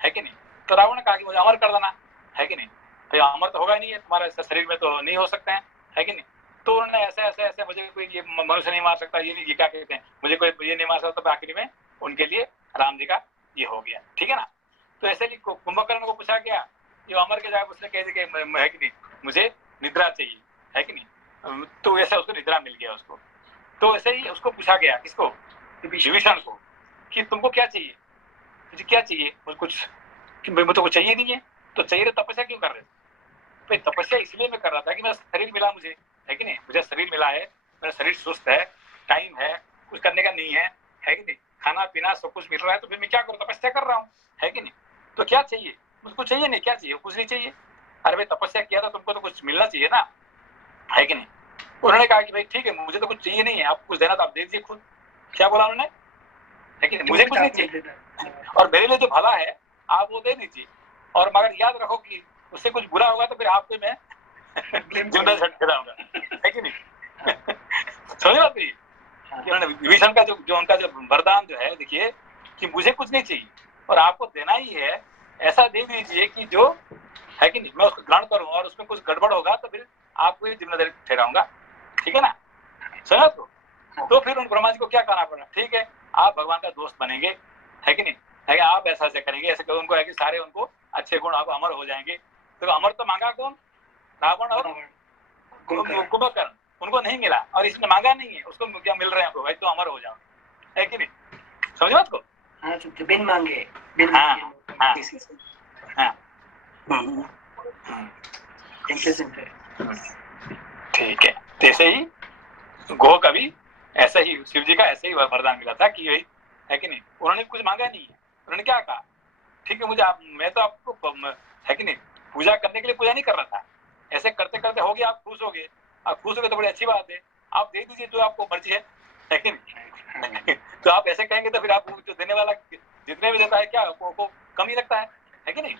है कि नहीं, तो रावण ने कहा कि मुझे अमर कर देना, है कि नहीं? भाई अमर तो होगा नहीं है, तुम्हारे शरीर में तो नहीं हो सकते हैं, है कि नहीं? तो उन्होंने ऐसे ऐसे ऐसे मुझे कोई ये मनुष्य नहीं मार सकता, ये नहीं, ये क्या कहते हैं, मुझे कोई ये नहीं मार सकता, तो आखिरी में उनके लिए राम जी का ये हो गया, ठीक है ना। तो ऐसे ही कुंभकर्ण को पूछा गया, जो अमर के जाकर उसने कह दिया कि है कि नहीं मुझे निद्रा चाहिए, है कि नहीं, तो ऐसा उसको निद्रा मिल गया उसको। तो ऐसे ही उसको पूछा गया, किसको, विभीषण को, कि तुमको क्या चाहिए, मुझे क्या चाहिए, मुझे कुछ, मुझे कुछ चाहिए नहीं है, तो चाहिए तो तपस्या क्यों कर रहे थे? भाई तपस्या इसलिए मैं कर रहा था कि मेरा शरीर मिला मुझे, है कि नहीं, मुझे शरीर मिला है, मेरा शरीर सुस्त है, टाइम है, कुछ करने का नहीं है कि नहीं, खाना पीना सब कुछ मिल रहा है, तो फिर मैं क्या करूँ, तपस्या कर रहा हूँ, है कि नहीं। तो क्या चाहिए, मुझको चाहिए नहीं, क्या चाहिए, कुछ नहीं चाहिए। अरे भाई तपस्या किया था, तुमको तो कुछ मिलना चाहिए ना, है कि नहीं। उन्होंने कहा कि भाई ठीक है, मुझे तो कुछ चाहिए नहीं है, आप कुछ देना तो आप दे दीजिए खुद। क्या बोला उन्होंने, है कि नहीं, मुझे कुछ नहीं चाहिए और मेरे लिए जो भला है आप वो दे दीजिए, और मगर याद रखो कि उससे कुछ बुरा होगा तो फिर आपको मैं जिंदा छट कराऊंगा, है कि नहीं। समझ बात नहीं, उन्होंने विभीषण का जो उनका जो वरदान जो है, देखिए कि मुझे कुछ नहीं चाहिए और आपको देना ही है, ऐसा दे दीजिए कि जो है कि नहीं मैं उसको ग्रहण करूं, और उसमें कुछ गड़बड़ होगा तो फिर आपको ही जिम्मेदारी ठहराऊंगा, ठीक है ना। समझ तो फिर उन ब्रह्मा जी को क्या करना पड़ा, ठीक है आप भगवान का दोस्त बनेंगे, है कि नहीं, है कि आप ऐसा ऐसे करेंगे, ऐसे उनको है कि सारे उनको अच्छे गुण, आप अमर हो जाएंगे। तो अमर तो मांगा कौन, रावण और कुंभकर्ण, उनको नहीं मिला, और इसने मांगा नहीं है, उसको क्या मिल रहे हैं आपको, भाई तो अमर हो जाओ, है कि नहीं। समझो आपको, बिन मांगे, ठीक है। ऐसे ही गो का भी ऐसा ही, शिव जी का ऐसे ही वरदान मिला था कि भाई, है कि नहीं, उन्होंने कुछ मांगा नहीं है, उन्होंने क्या कहा, ठीक है मुझे आप, मैं तो आपको, है कि नहीं, पूजा करने के लिए पूजा नहीं कर रहा था, ऐसे करते करते हो गया, आप खुश हो गए, आप खुश हो गए तो बड़ी अच्छी बात है, आप दे दीजिए जो आपको मर्जी है कि नहीं। तो आप ऐसे कहेंगे तो फिर आप जो देने वाला जितने भी देता है क्या आपको कम ही लगता है कि नहीं।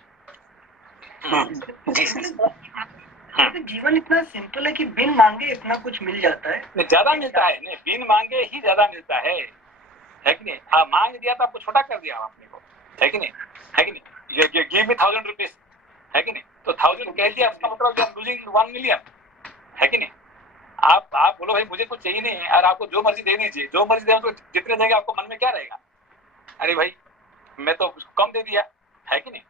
जीवन इतना सिंपल है कि बिन मांगे इतना कुछ मिल जाता है, ज्यादा मिलता है, नहीं बिन मांगे ही ज्यादा मिलता है कि नहीं। हाँ मांग दिया तो आपको छोटा कर दिया आपने को, है कि नहीं, है कि नहीं, गिव मी 1000 रुपीज, है कि नहीं, तो 1000 कह दिया, उसका मतलब यू आर लूजिंग 1 मिलियन, है कि नहीं। आप बोलो भाई मुझे कुछ चाहिए नहीं है, और आपको जो मर्जी दे दीजिए, जो मर्जी दे तो जितने देंगे आपको मन में क्या रहेगा, अरे भाई मैं तो कम दे दिया, है कि नहीं।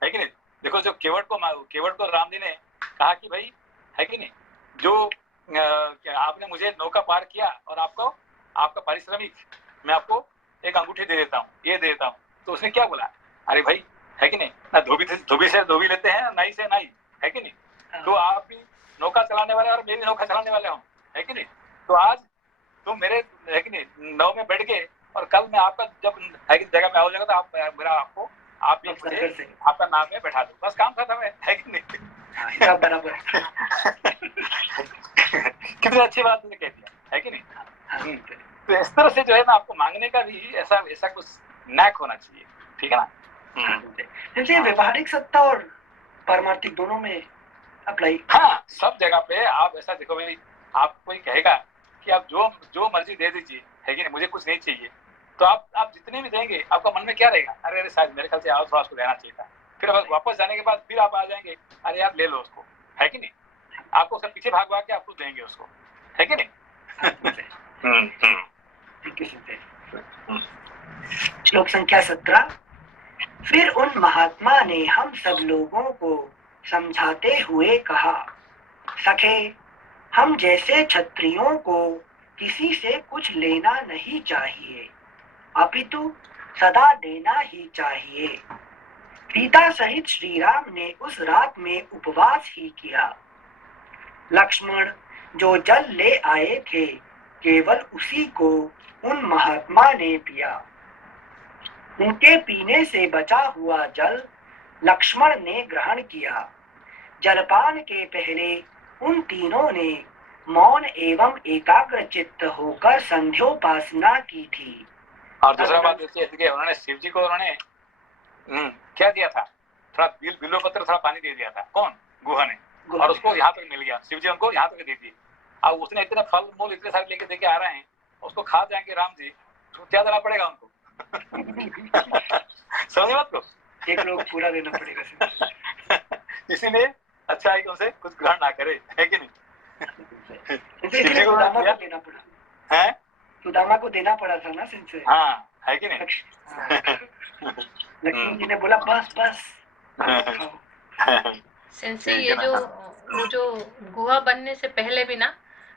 है कि नहीं। देखो जो केवट को राम जी ने कहा कि भाई, है कि नहीं, जो आपने मुझे नौका पार किया और आपका पारिश्रमिक मैं आपको एक अंगूठी दे देता हूँ, ये दे देता हूँ। तो उसने क्या बोला, अरे भाई, है कि नहीं, ना धोबी से धोबी लेते हैं, नाई से नाई, है कि नहीं। तो आप भी नौका चलाने वाले और मेरी नौका चलाने वाले हो, है कि नहीं। तो आज तुम मेरे, है कि नहीं, नाव में बैठ गए, और कल मैं आपका जब है कि जगह में हो जाएगा तो आप मेरा आपको आप भी मुझे आपका नाम में बैठा दो, बस काम खत्म है कि नहीं। बराबर। कितनी अच्छी बात तुमने कह दिया, है कि नहीं। तो इस तरह से जो है ना, आपको मांगने का भी ऐसा कुछ नैक होना चाहिए, ठीक है ना। जैसे व्यवहारिक सत्ता और पारमार्थिक दोनों में अप्लाई। हाँ सब जगह पे आप ऐसा देखो भाई, आप कोई कहेगा कि आप जो मर्जी दे दीजिए, है कि नहीं, मुझे कुछ नहीं चाहिए, तो आप जितने भी देंगे आपका मन में क्या रहेगा, अरे शायद मेरे ख्याल से और थोड़ा उसको लेना चाहिए था। फिर वापस जाने के बाद फिर आप आ जाएंगे, अरे यार ले लो उसको, है कि नहीं। आपको उसके पीछे भाग के आपको देंगे उसको, है कि नहीं। श्लोक संख्या 17। फिर उन महात्मा ने हम सब लोगों को समझाते हुए कहा, सखे हम जैसे क्षत्रियों को किसी से कुछ लेना नहीं चाहिए, अपितु सदा देना ही चाहिए। सीता सहित श्री राम ने उस रात में उपवास ही किया। लक्ष्मण जो जल ले आए थे, केवल उसी को उन महात्मा ने पिया। उनके पीने से बचा हुआ जल लक्ष्मण ने ग्रहण किया। जलपान के पहले उन तीनों ने मौन एवं एकाग्र चित्त होकर संध्योपासना की थी। और दूसरा बात देखिए, उन्होंने शिव जी को उन्होंने क्या दिया था, थोड़ा बिल्व पत्र, थोड़ा पानी दे दिया था, कौन, गुहा ने, और उसको यहाँ तक मिल गया, शिव जी उनको यहाँ तक दे दी। अब उसने इतने फल मूल इतने सारे लेके देके आ रहे हैं, उसको खा जाएंगे राम जी, तो क्या देना पड़ेगा उनको। समझ बात को, एक लोग पूरा देना पड़ेगा। इसीलिए अच्छा है कि उनसे कुछ ग्रहण ना करे, है कि नहीं। इसलिए सुदामा को देना पड़ा है, सुदामा को देना पड़ा था ना सिंसे। हाँ है कि नहीं? लक्ष्मण जी ने बोला बस बस खाओ। सेंसे ये जो वो जो गुहा बनने से पहले भी ना,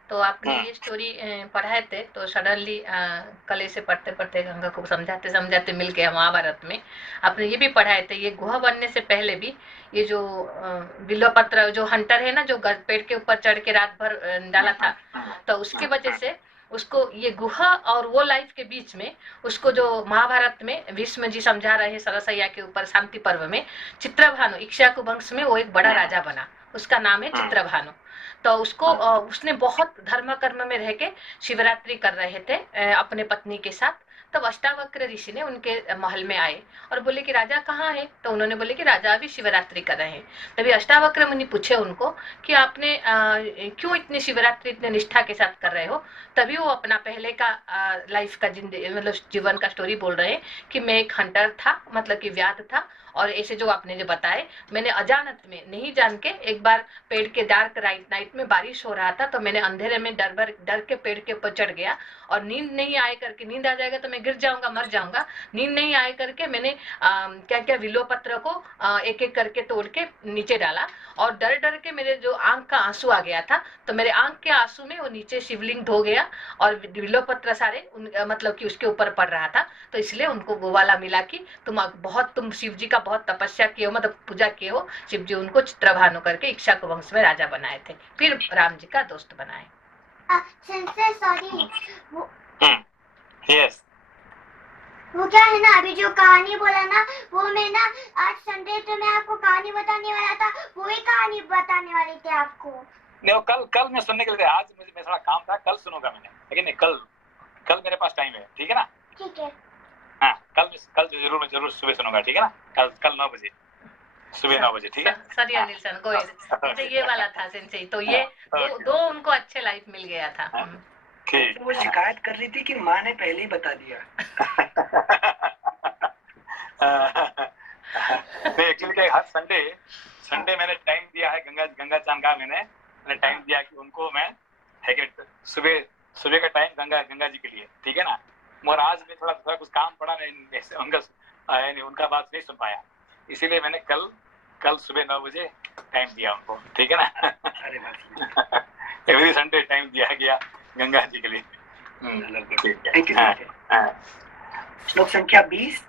तो आपने ये स्टोरी पढ़ाए थे, तो सडनली कल से पढ़ते पढ़ते गंगा को समझाते समझाते मिल गया महाभारत में। आपने ये भी पढ़ाए थे, ये गुहा बनने से पहले भी ये जो बिल्वपत्र जो हंटर है ना, जो पेड़ के ऊपर चढ़ के रात भर डाला था, तो उसकी वजह से उसको ये गुहा और वो लाइफ के बीच में उसको जो महाभारत में भीष्म जी समझा रहे हैं सरसैया के ऊपर शांति पर्व में, चित्रभानु इक्ष्वाकु वंश में वो एक बड़ा राजा बना, उसका नाम है चित्रभानु। तो उसको उसने बहुत धर्म कर्म में रह के शिवरात्रि कर रहे थे अपने पत्नी के साथ। तब अष्टावक्र ऋषि ने उनके महल में आए और बोले कि राजा कहाँ है? तो उन्होंने बोले कि राजा अभी शिवरात्रि कर रहे हैं। तभी अष्टावक्र मुनि पूछे उनको कि आपने क्यों इतनी शिवरात्रि इतने निष्ठा के साथ कर रहे हो? तभी वो अपना पहले का लाइफ का मतलब जीवन का स्टोरी बोल रहे हैं कि मैं एक हंटर था, मतलब कि व्याध था, और ऐसे जो आपने जो बताए, मैंने अजानत में नहीं जान के एक बार पेड़ के डार्क नाइट में बारिश हो रहा था, तो मैंने अंधेरे में डर के पेड़ के ऊपर चढ़ गया, और नींद नहीं आए करके, नींद आ जाएगा तो मैं गिर जाऊंगा मर जाऊंगा, नींद नहीं आए करके मैंने क्या क्या विलो पत्र को एक एक करके तोड़ के नीचे डाला, और डर डर के मेरे जो आंख का आंसू आ गया था, तो मेरे आंख के आंसू में वो नीचे शिवलिंग धो गया और विलो पत्र सारे मतलब कि उसके ऊपर पड़ रहा था। तो इसलिए उनको वो वाला मिला कि तुम शिव जी का बहुत तपस्या किए हो, मतलब पूजा किए हो, शिव जी उनको चित्रभानु करके इक्ष्वाकु वंश में राजा बनाए थे, फिर राम जी का दोस्त बनाए। सॉरी, यस, वो क्या है ना, अभी जो कहानी बोला ना, वो मैं ना आज संडे तो मैं आपको कहानी बताने वाला था, वही कहानी बताने वाली थी आपको। नहीं, वो कल मैं सुनने के लिए, आज मुझे मैं थोड़ा काम था, कल सुनूंगा मैंने, लेकिन नहीं, कल मेरे पास टाइम है, ठीक है ना? ठीक है। हाँ, कल जरूर सुबह सुनूंगा, ठीक है ना? कल 9 बजे, सुबह 9 बजे, ठीक है? सॉरी अनिल सर, कोई ये वाला था सेंसे, तो ये दो उनको अच्छे लाइफ मिल गया था। ठीक। वो शिकायत कर रही थी कि माँ ने पहले ही बता दिया। नहीं, एक्चुअली क्या, हर संडे मैंने टाइम दिया है गंगा चांद का, मैंने टाइम दिया कि उनको मैं है कि सुबह का टाइम गंगा जी के लिए, ठीक है ना? मगर आज मैं थोड़ा कुछ काम पड़ा, नहीं उनका बात नहीं सुन पाया, इसीलिए मैंने कल सुबह 9 बजे टाइम दिया उनको, ठीक है ना? एवरी संडे टाइम दिया गया गंगा जी के लिए। Thank you. श्लोक संख्या 20।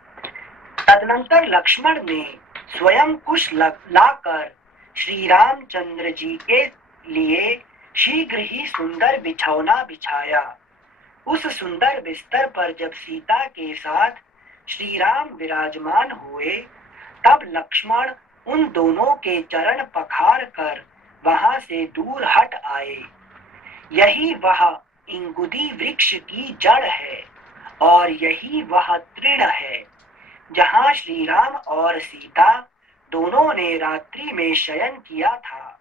तदनंतर लक्ष्मण ने स्वयं कुश लाकर श्री रामचंद्र जी के लिए शीघ्र ही सुंदर बिछौना बिछाया। उस सुंदर बिस्तर पर जब सीता के साथ श्री राम विराजमान हुए, तब लक्ष्मण उन दोनों के चरण पखार कर वहां से दूर हट आए। यही वह इंगुदी वृक्ष की जड़ है और यही वह तृण है जहां श्री राम और सीता दोनों ने रात्रि में शयन किया था।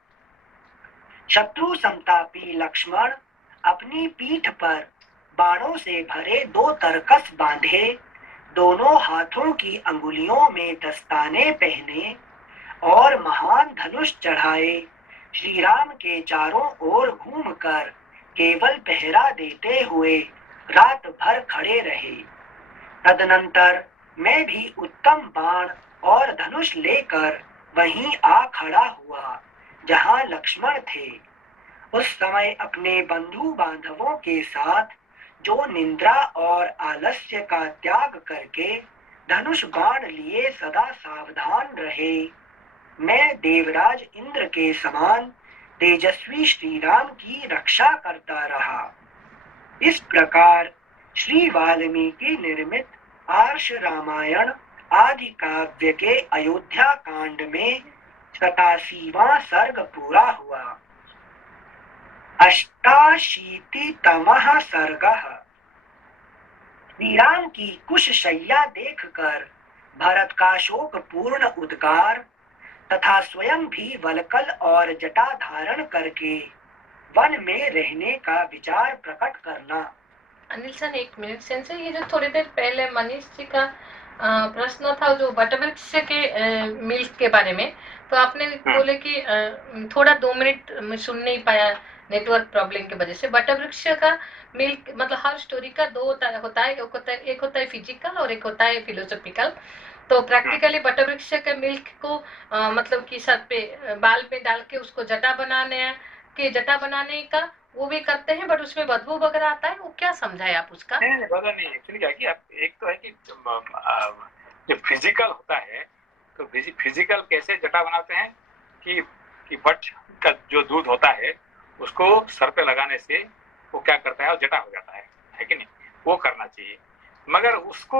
शत्रु संतापी लक्ष्मण अपनी पीठ पर बाणों से भरे 2 तरकस बांधे, दोनों हाथों की अंगुलियों में दस्ताने पहने और महान धनुष चढ़ाए श्री राम के चारों ओर घूमकर केवल पहरा देते हुए रात भर खड़े रहे। तदनंतर मैं भी उत्तम बाण और धनुष लेकर वहीं आ खड़ा हुआ जहां लक्ष्मण थे। उस समय अपने बंधु बांधवों के साथ जो निंद्रा और आलस्य का त्याग करके धनुष बाण लिए सदा सावधान रहे, मैं देवराज इंद्र के समान तेजस्वी श्री राम की रक्षा करता रहा। इस प्रकार श्री वाल्मीकि निर्मित आर्ष रामायण आदि काव्य के अयोध्या कांड में 87वां सर्ग पूरा हुआ। 88तमः सर्गः। श्री राम की कुश शैया देखकर भरत का शोक पूर्ण उद्गार तथा स्वयं भी वलकल और जटा धारण करके वन में रहने का विचार प्रकट करना। अनिल सर, 1 मिनट सेंसे, ये जो थोड़ी देर पहले मनीष जी का प्रश्न था जो बटवृक्ष के मिल्क के बारे में, तो आपने बोले कि थोड़ा 2 मिनट में सुन नहीं पाया, नेटवर्क प्रॉब्लम की वजह से। बटर वृक्ष का मिल्क मतलब हर स्टोरी का दो होता है, एक होता है फिजिकल और एक होता है फिलोसॉफिकल। तो प्रैक्टिकली बटर वृक्ष के मिल्क को मतलब कि सर पे बाल पे डाल के उसको जटा बनाने का वो भी करते हैं, बट उसमें बदबू वगैरह आता है, वो क्या समझाए आप उसका? नहीं बता नहीं, एक्चुअली क्या है कि आप एक तो है कि जो फिजिकल होता है, तो फिजिकल कैसे जटा बनाते हैं कि बट का जो दूध होता है उसको सर पे लगाने से वो क्या करता है, और जटा हो जाता है कि नहीं, वो करना चाहिए। मगर उसको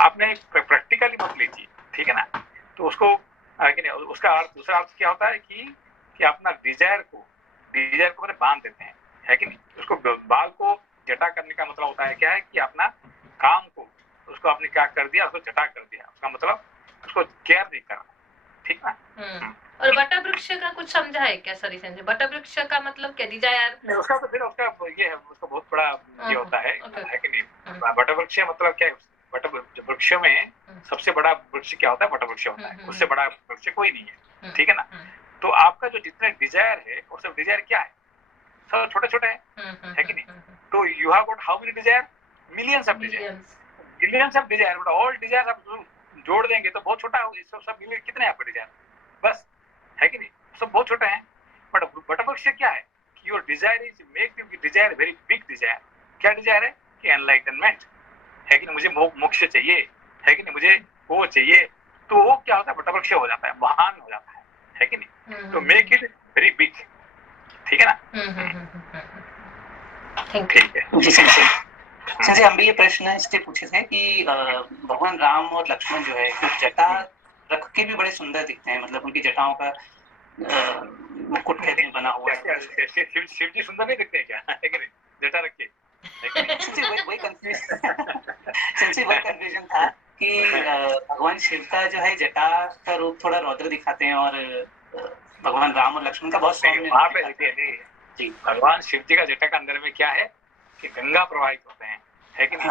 आपने प्रैक्टिकली मत लीजिए, ठीक है ना। तो उसको है कि नहीं, उसका अर्थ दूसरा अर्थ क्या होता है कि अपना डिजायर को मैंने बांध देते हैं, है कि नहीं। उसको बाल को जटा करने का मतलब होता है क्या है कि अपना काम को उसको आपने क्या कर दिया, उसको जटा कर दिया, उसका मतलब उसको केयर नहीं करना, ठीक ना। और बटर वृक्ष का कुछ समझा है क्या सर? इससे बटर वृक्ष का मतलब क्या डिजायर? नहीं, उसका तो फिर उसका ये है, उसका बहुत बड़ा ये होता है कि नहीं। बटर वृक्ष मतलब क्या है, बटर वृक्ष में सबसे बड़ा वृक्ष क्या होता है, बटर वृक्ष होता है, उससे बड़ा वृक्ष कोई नहीं है, ठीक है ना। तो आपका जो जितने डिजायर है वो सब डिजायर क्या है, सब छोटे छोटे है कि नहीं। तो you have got how many desire, millions of desire, but all desire आप जोड़ देंगे तो बहुत छोटा हो, सब मिलियन कितने आपके डिजायर, बस, है कि नहीं, सब बहुत छोटे हैं। बट बटर वृक्ष क्या है कि your desire is make you desire very big desire. क्या डिजायर है कि एनलाइटनमेंट, है कि नहीं, मुझे मोक्ष चाहिए, है कि नहीं, मुझे वो चाहिए। तो वो क्या होता है, बटर वृक्ष हो जाता है, महान हो जाता है कि नहीं। तो मेक इट वेरी बिग, ठीक है ना। ठीक है जी संजय, हम भी ये प्रश्न इसलिए पूछे थे कि भगवान राम और लक्ष्मण जो है कुछ जटा रख के भी बड़े सुंदर दिखते हैं, मतलब उनकी जटाओं का मुकुट कहते हैं बना हुआ है। शिव जी सुंदर नहीं दिखते हैं क्या, है कि नहीं, जटा रख के। वही कंफ्यूजन था कि भगवान शिव का जो है जटा का रूप थोड़ा रौद्र दिखाते हैं और भगवान राम और लक्ष्मण का बहुत सौम्य। वहां पे देखिए जी, भगवान शिव जी का जटा का अंदर में क्या है कि गंगा प्रवाहित होते हैं, है कि नहीं।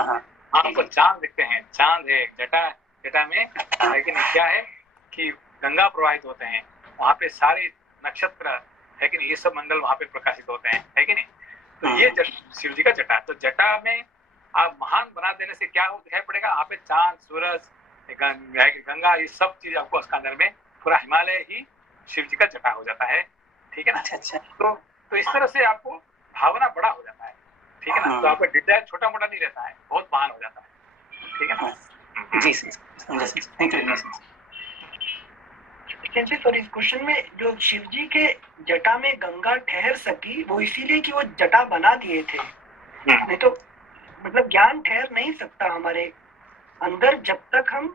आपको चांद दिखते हैं, चांद है जटा में, है कि नहीं, क्या है कि गंगा प्रवाहित होते हैं, वहां पे सारे नक्षत्र, है कि नहीं, ये सब मंडल वहां पे प्रकाशित होते हैं, है कि नहीं। तो ये शिव जी का जटा, तो जटा में आप महान बना देने से क्या दिखाई पड़ेगा, वहां पे चांद, सूरज, गंगा, ये सब चीज आपको उसका अंदर में पूरा हिमालय ही शिव जी का जटा हो जाता है, ठीक है ना। अच्छा। तो इस तरह से आपको भावना बड़ा हो जाता है, ठीक है ना। तो आपका डिजायर छोटा मोटा नहीं रहता है, बहुत महान हो जाता है, ठीक है ना। जी थैंक यू। सर इस क्वेश्चन में जो शिव जी के जटा में गंगा ठहर सकी वो इसीलिए कि वो जटा बना दिए थे, नहीं तो मतलब ज्ञान ठहर नहीं सकता हमारे अंदर जब तक हम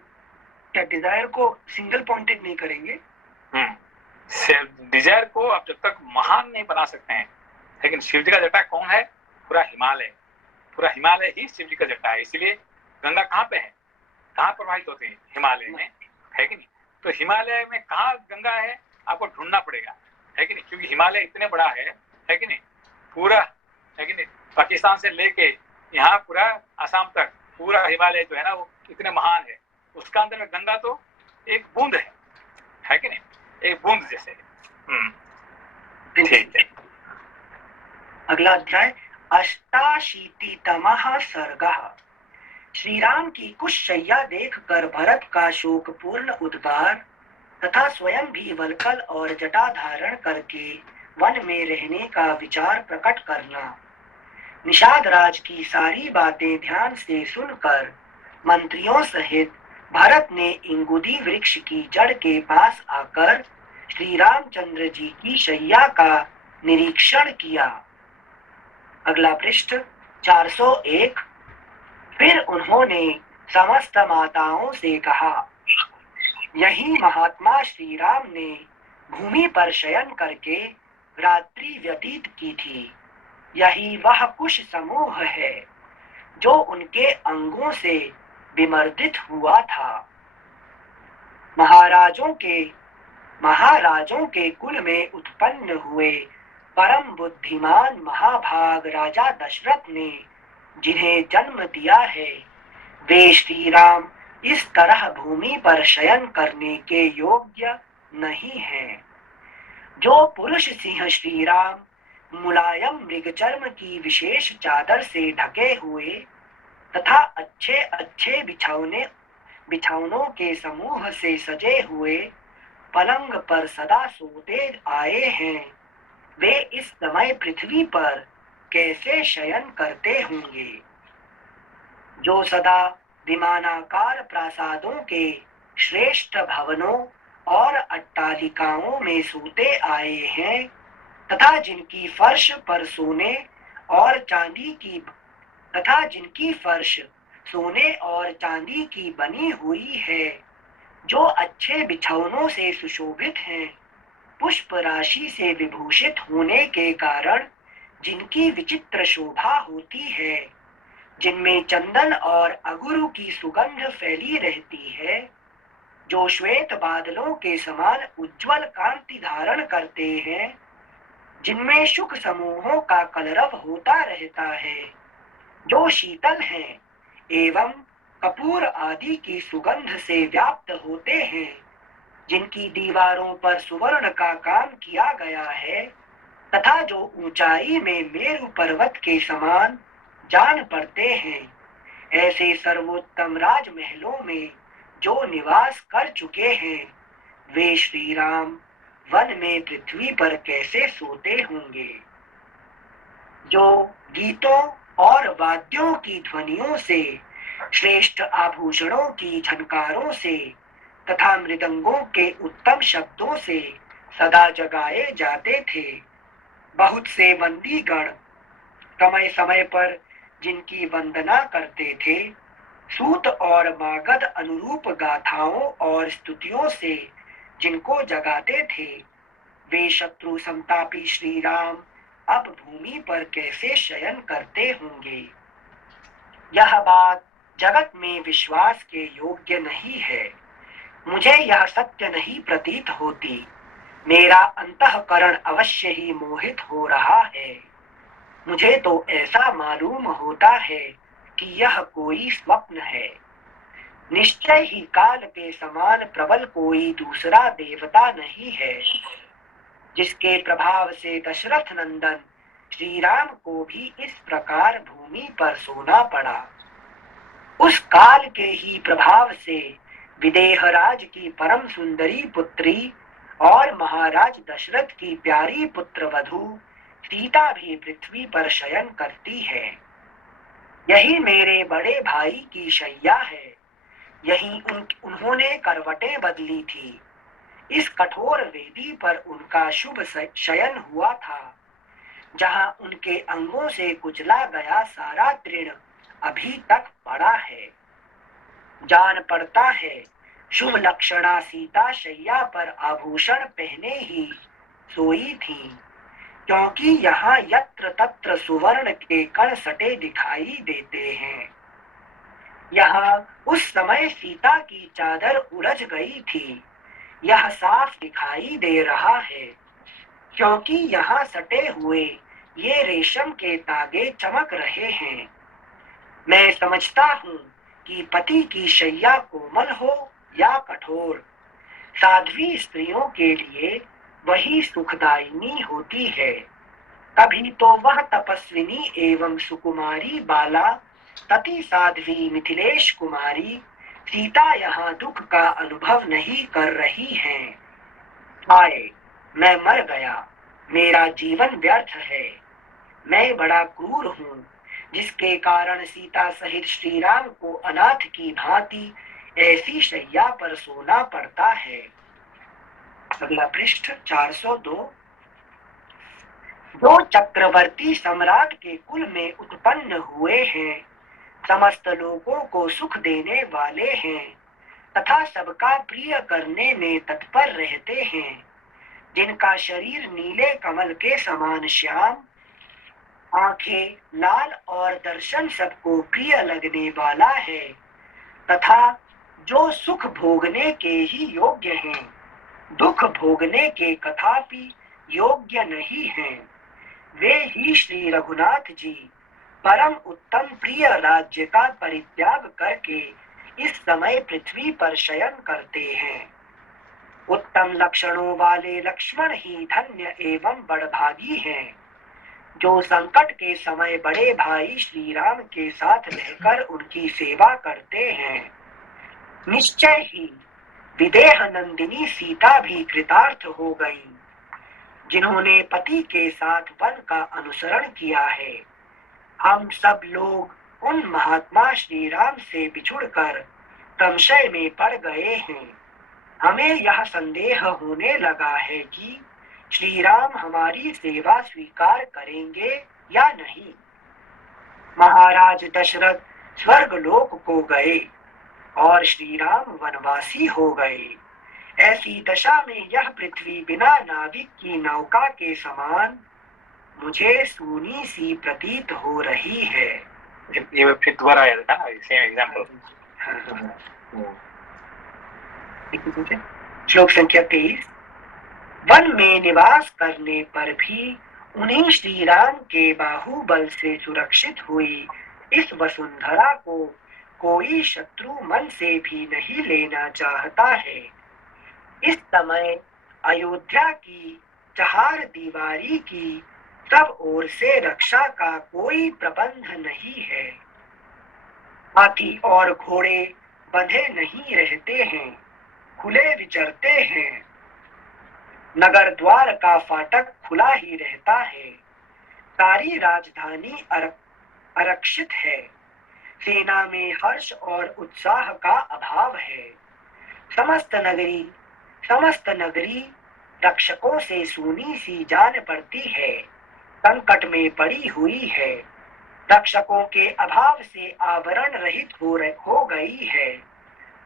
क्या डिजायर को सिंगल पॉइंटेड नहीं करेंगे। डिजायर को आप जब तक महान नहीं बना सकते हैं, लेकिन शिव जी का जटा कौन है, पूरा हिमालय ही शिव जी का जटा है। इसलिए गंगा कहाँ पे है, कहाँ प्रवाहित होती है, हिमालय में, है कि नहीं। तो हिमालय में कहाँ गंगा है आपको ढूंढना पड़ेगा, है कि नहीं, क्योंकि हिमालय इतने बड़ा है कि नहीं, पूरा, है कि नहीं, पाकिस्तान से लेके यहाँ पूरा आसाम तक पूरा हिमालय जो है ना वो इतने महान है, उसका अंदर में गंगा तो एक बूंद है कि नहीं, एक बूंद जैसे। ठीक है। अगला अध्याय 88तमः सर्गः। श्री राम की कुशशैया देखकर भरत का शोकपूर्ण उद्गार तथा स्वयं भी वल्कल और जटा धारण करके वन में रहने का विचार प्रकट करना। निषाद राज की सारी बातें ध्यान से सुनकर मंत्रियों सहित भरत ने इंगुदी वृक्ष की जड़ के पास आकर श्री रामचंद्र जी की शैया का निरीक्षण किया। अगला पृष्ठ 401। फिर उन्होंने समस्त माताओं से कहा, यही महात्मा श्री राम ने भूमि पर शयन करके रात्रि व्यतीत की थी। यही वह कुश समूह है जो उनके अंगों से विमर्दित हुआ था। महाराजों के कुल में उत्पन्न हुए परम बुद्धिमान महाभाग राजा दशरथ ने जिन्हें जन्म दिया है, वे श्री राम इस तरह भूमि पर शयन करने के योग्य नहीं हैं। जो पुरुष सिंह श्री राम मुलायम मृगचर्म की विशेष चादर से ढके हुए तथा अच्छे अच्छे बिछौनों के समूह से सजे हुए पलंग पर सदा सोते आए हैं, वे इस समय पृथ्वी पर कैसे शयन करते होंगे। जो सदा विमानाकार प्रासादों के श्रेष्ठ भवनों और अट्टालिकाओं में सोते आए हैं तथा जिनकी फर्श पर सोने और चांदी की बनी हुई है, जो अच्छे बिछौनों से सुशोभित हैं, पुष्प राशि से विभूषित होने के कारण जिनकी विचित्र शोभा होती है, जिनमें चंदन और अगुरु की सुगंध फैली रहती है, जो श्वेत बादलों के समान उज्ज्वल कांति धारण करते हैं, जिनमें शुक समूहों का कलरव होता रहता है, जो शीतल हैं एवं कपूर आदि की सुगंध से व्याप्त होते हैं, जिनकी दीवारों पर सुवर्ण का काम किया गया है तथा जो ऊंचाई में मेरु पर्वत के समान जान पड़ते हैं, ऐसे सर्वोत्तम राजमहलों में जो निवास कर चुके हैं, वे श्री राम वन में पृथ्वी पर कैसे सोते होंगे। जो गीतों और वाद्यों की ध्वनियों से, श्रेष्ठ आभूषणों की झनकारों से तथा मृदंगों के उत्तम शब्दों से सदा जगाए जाते थे, बहुत से बंदीगण समय समय पर जिनकी वंदना करते थे, सूत और मागध अनुरूप गाथाओं और स्तुतियों से जिनको जगाते थे, वे शत्रु संतापी श्री राम अब भूमि पर कैसे शयन करते होंगे। यह बात जगत में विश्वास के योग्य नहीं है, मुझे यह सत्य नहीं प्रतीत होती, मेरा अंतःकरण अवश्य ही मोहित हो रहा है। मुझे तो ऐसा मालूम होता है कि यह कोई स्वप्न है। निश्चय ही काल के समान प्रबल कोई दूसरा देवता नहीं है, जिसके प्रभाव से दशरथ नंदन श्री राम को भी इस प्रकार भूमि पर सोना पड़ा। उस काल के ही प्रभाव से विदेहराज की परम सुंदरी पुत्री और महाराज दशरथ की प्यारी पुत्र वधू सीता भी पृथ्वी पर शयन करती है। यही मेरे बड़े भाई की शैया है, यही उन्होंने करवटें बदली थी। इस कठोर वेदी पर उनका शुभ शयन हुआ था, जहां उनके अंगों से कुचला गया सारा तृण अभी तक पड़ा है। जान पड़ता है शुभ लक्षणा सीता शैया पर आभूषण पहने ही सोई थी, क्योंकि यहाँ यत्र तत्र सुवर्ण के कण सटे दिखाई देते हैं। यहाँ उस समय सीता की चादर उलझ गई थी, यह साफ दिखाई दे रहा है, क्योंकि यहाँ सटे हुए ये रेशम के तागे चमक रहे हैं। मैं समझता हूँ कि पति की शैया कोमल हो या कठोर, साध्वी स्त्रियों के लिए वही सुखदायिनी होती है। कभी तो वह तपस्विनी एवं सुकुमारी बाला तति साध्वी मिथिलेश कुमारी सीता यहाँ दुख का अनुभव नहीं कर रही हैं। हाय, मैं मर गया, मेरा जीवन व्यर्थ है। मैं बड़ा क्रूर हूँ, जिसके कारण सीता सहित श्री राम को अनाथ की भांति ऐसी शैया पर सोना पड़ता है। अगला पृष्ठ 402। जो चक्रवर्ती सम्राट के कुल में उत्पन्न हुए हैं, समस्त लोगों को सुख देने वाले हैं तथा सबका प्रिय करने में तत्पर रहते हैं, जिनका शरीर नीले कमल के समान श्याम, आंखें लाल और दर्शन सबको प्रिय लगने वाला है तथा जो सुख भोगने के ही योग्य हैं, दुख भोगने के कथापि योग्य नहीं हैं, वे ही श्री रघुनाथ जी परम उत्तम प्रिय राज्य का परित्याग करके इस समय पृथ्वी पर शयन करते हैं। उत्तम लक्षणों वाले लक्ष्मण ही धन्य एवं बड़भागी हैं, जो संकट के समय बड़े भाई श्री राम के साथ रहकर उनकी सेवा करते हैं। निश्चय ही विदेह नंदिनी सीता भी कृतार्थ हो गई, जिन्होंने पति के साथ वन का अनुसरण किया है। हम सब लोग उन महात्मा श्री राम से बिछुड़कर संशय में पड़ गए हैं। हमें यह संदेह होने लगा है कि श्री राम हमारी सेवा स्वीकार करेंगे या नहीं। महाराज दशरथ स्वर्गलोक को गए और श्री राम वनवासी हो गए। ऐसी दशा में यह पृथ्वी बिना नाविक की नौका के समान मुझे सूनी सी प्रतीत हो रही है। ये फिर दोबारा आया था ना, सेम एग्जांपल। श्लोक संख्या 23। वन में निवास करने पर भी उन्हीं श्री राम के बाहुबल से सुरक्षित हुई इस वसुंधरा को कोई शत्रु मन से भी नहीं लेना चाहता है। इस समय अयोध्या की चार दीवारी की सब ओर से रक्षा का कोई प्रबंध नहीं है। हाथी और घोड़े बंधे नहीं रहते हैं, खुले विचरते हैं। नगर द्वार का फाटक खुला ही रहता है। सारी राजधानी आरक्षित है। सेना में हर्ष और उत्साह का अभाव है। समस्त नगरी रक्षकों से सूनी सी जान पड़ती है, संकट में पड़ी हुई है। रक्षकों के अभाव से आवरण रहित हो गई है,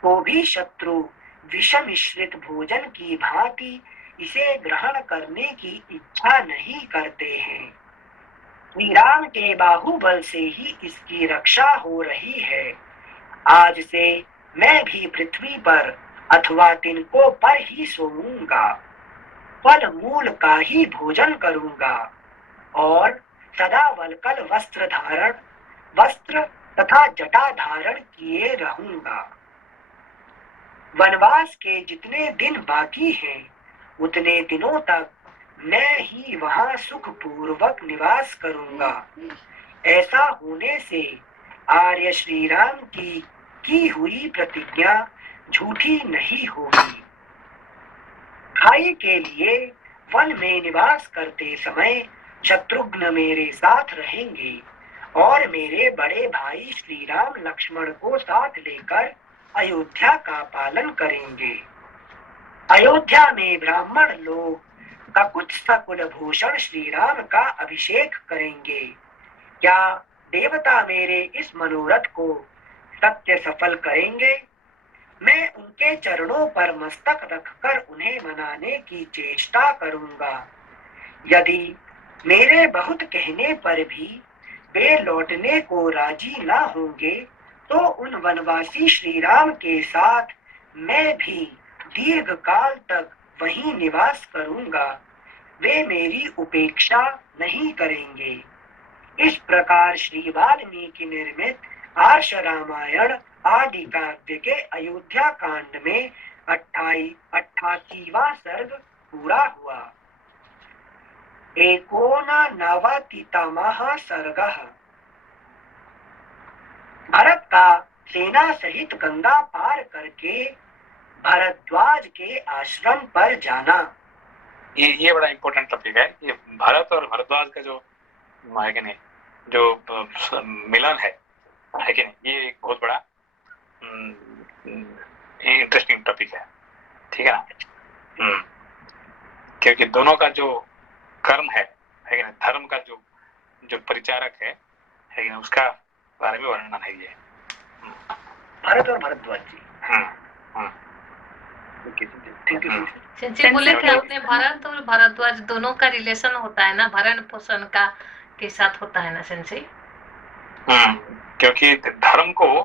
तो भी शत्रु विष मिश्रित भोजन की भांति इसे ग्रहण करने की इच्छा नहीं करते हैं। श्री राम के बाहुबल से ही इसकी रक्षा हो रही है। आज से मैं भी पृथ्वी पर अथवा तिनकों पर ही सोऊंगा, फल मूल का ही भोजन करूंगा और सदा वलकल वस्त्र तथा जटा धारण किए रहूंगा। वनवास के जितने दिन बाकी हैं, उतने दिनों तक मैं ही वहां सुखपूर्वक निवास करूंगा। ऐसा होने से आर्य श्री राम की हुई प्रतिज्ञा झूठी नहीं होगी। खाई के लिए वन में निवास करते समय शत्रुघ्न मेरे साथ रहेंगे और मेरे बड़े भाई श्री राम लक्ष्मण को साथ लेकर अयोध्या का पालन करेंगे। अयोध्या में ब्राह्मण लोग ककुत सकुल भूषण श्री राम का अभिषेक करेंगे। क्या देवता मेरे इस मनोरथ को सत्य सफल करेंगे? मैं उनके चरणों पर मस्तक रखकर उन्हें मनाने की चेष्टा करूंगा। यदि मेरे बहुत कहने पर भी वे लौटने को राजी न होंगे, तो उन वनवासी श्री राम के साथ मैं भी दीर्घ काल तक वहीं निवास करूंगा। वे मेरी उपेक्षा नहीं करेंगे। इस प्रकार श्री वाल्मीकि निर्मित आर्ष रामायण आदि काव्य के अयोध्या कांड में 88वां सर्ग पूरा हुआ। 89वां सर्ग। भरत का सेना सहित गंगा पार करके भरद्वाज के आश्रम पर जाना। ये बड़ा इम्पोर्टेंट टॉपिक है। ये भरत और भरद्वाज का जो है कि नहीं, जो मिलन है कि नहीं, ये एक बहुत बड़ा इंटरेस्टिंग टॉपिक है। ठीक है ना? क्योंकि दोनों का जो कर्म है कि नहीं, धर्म का जो परिचारक है कि नहीं, उसका बारे में वर्णन है ये भरत और भरद्वाज जी। सिंची बोले कि आपने भरत और भरद्वाज दोनों का रिलेशन होता है ना, भरण पोषण का के साथ होता है ना सिंची? क्योंकि धर्म को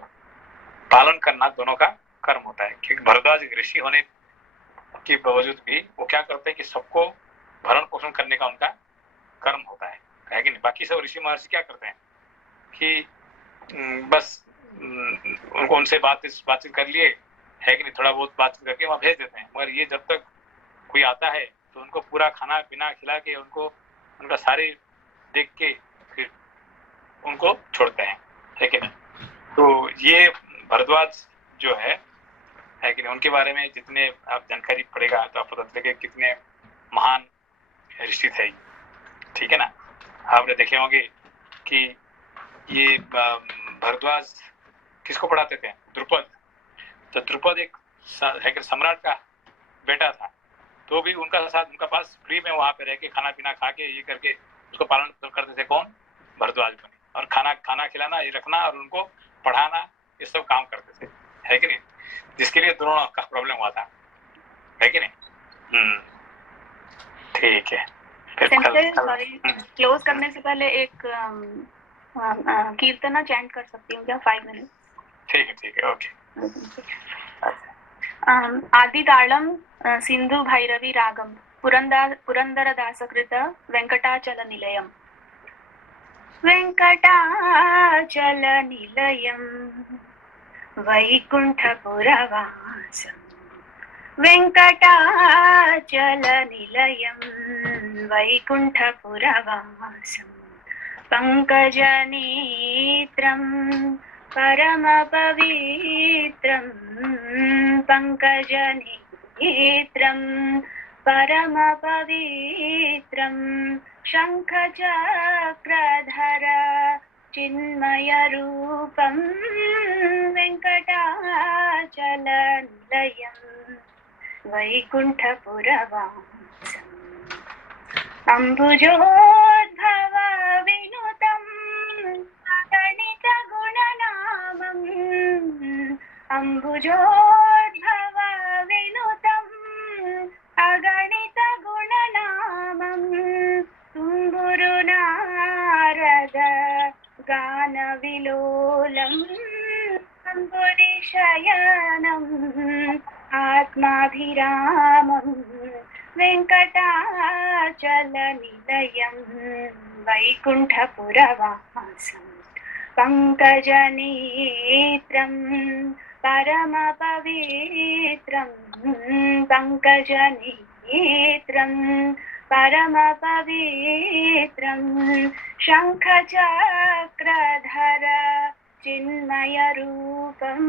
पालन करना दोनों का कर्म होता है। क्योंकि भरद्वाज ऋषि होने के बावजूद भी वो क्या करते हैं कि सबको भरण पोषण करने का उनका कर्म होता है कि नहीं। बाकी सब ऋषि महर्षि क्या करते हैं कि बस उनको उनसे बातचीत कर लिए है कि नहीं, थोड़ा बहुत बातचीत करके वहाँ भेज देते हैं। मगर ये जब तक कोई आता है तो उनको पूरा खाना पीना खिला के उनको उनका सारी देख के फिर उनको छोड़ते हैं, है कि नहीं। तो ये भरद्वाज जो है कि नहीं, उनके बारे में जितने आप जानकारी पड़ेगा तो आप पता चलेगा कितने महान ऋषि थे, ठीक है ना। आपने देखे होंगे कि ये भरद्वाज किसको पढ़ाते थे, द्रुपद। तो द्रुपद एक सम्राट का बेटा था, तो भी उनका साथ उनका पास फ्री में वहां पे रह के खाना पीना खा के ये करके उसको पालन करते थे। कौन? भरद्वाज मुनि। और खाना खिलाना, ये रखना और उनको पढ़ाना, ये सब काम करते थे, है कि नहीं। जिसके लिए द्रोण का प्रॉब्लम हुआ था, है कि नहीं। ठीक है। सॉरी, क्लोज करने से पहले एक कीर्तना चैंट कर सकती हूँ क्या 5 मिनट? ठीक है, ओके। आदि तालम सिंधु भैरवी रागम पुरंदरदासकृत वेंकटाचल निलयम। वेंकटाचल निलयम वैकुंठपुरवासम। वेंकटाचल निलयम वैकुंठपुरवासम। पंकजनेत्रं परमपवित्रं। पंकजनेत्रं परमपवित्रं। शंखचक्रधर चिन्मयरूपं वेंकटाचलनिलयं वैकुंठपुरवासम्। अम्बुजोद्भव विनुतं गणितगुणनामम्। अम्बुजोद्भव विनुतं अगणितगुणनामम्। तुम्बुरुनारद गानविलोलम् अम्बुरिशयनम् आत्माभिरामम् वेंकटाचलनिलयं वैकुंठपुरवासम्। पंकजनेत्रं परमपवित्रं। पंकजनेत्रं परमपवित्रं। शंखचक्रधर चिन्मयरूपं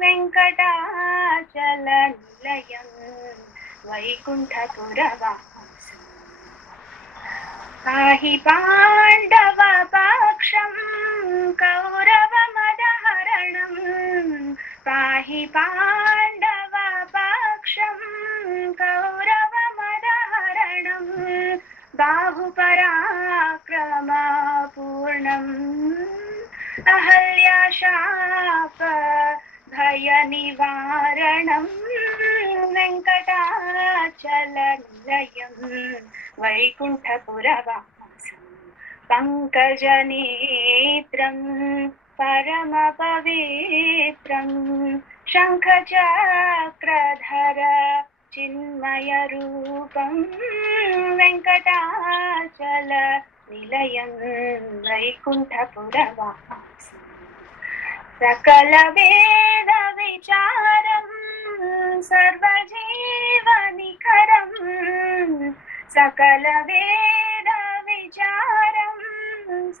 वेंकटाचलनिलयं वैकुंठपुरवासम्। पाहि पाण्डवपक्षं कौरवमदहरणम्। पाहि पाण्डवपक्षं कौरवमदहरणम्। बाहुपराक्रमपूर्णम् अहल्याशाप भयनिवारणं वेंकटाचलनिलयं वैकुंठपुरवासम्। पंकजनेत्रं परमपवित्रं। शंखचक्रधर चिन्मयरूपं वेंकटाचलनिलयं वैकुंठपुरवासम्। सकलवेदविचारं सर्वजीवनिकरं। सकलवेदविचारं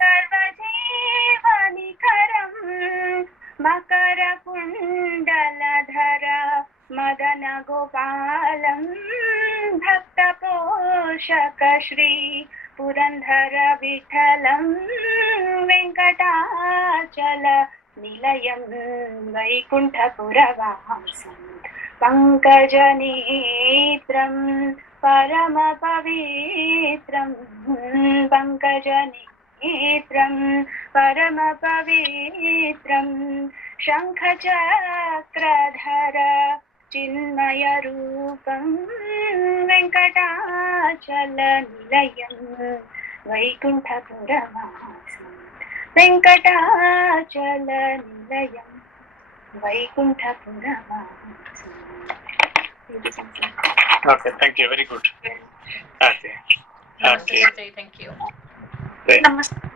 सर्वजीवनिकरं। मकरकुण्डलधर मदनगोपालं भक्तपोषक Shri Purandar विठलं वेंकटाचलनिलयं वैकुंठपुरवासम्। पंकजनेत्रं परमपवित्रं। पंकजनेत्रं परमपवित्रं। शंखचक्रधर चिन्मयरूपं वेंकटाचलनिलयं वैकुंठपुरवासम्। वेंकटाचलनिलयं वैकुंठपुरवासम्। Okay, thank you, very good. Okay. Namaste, thank you. Great. नमस्ते।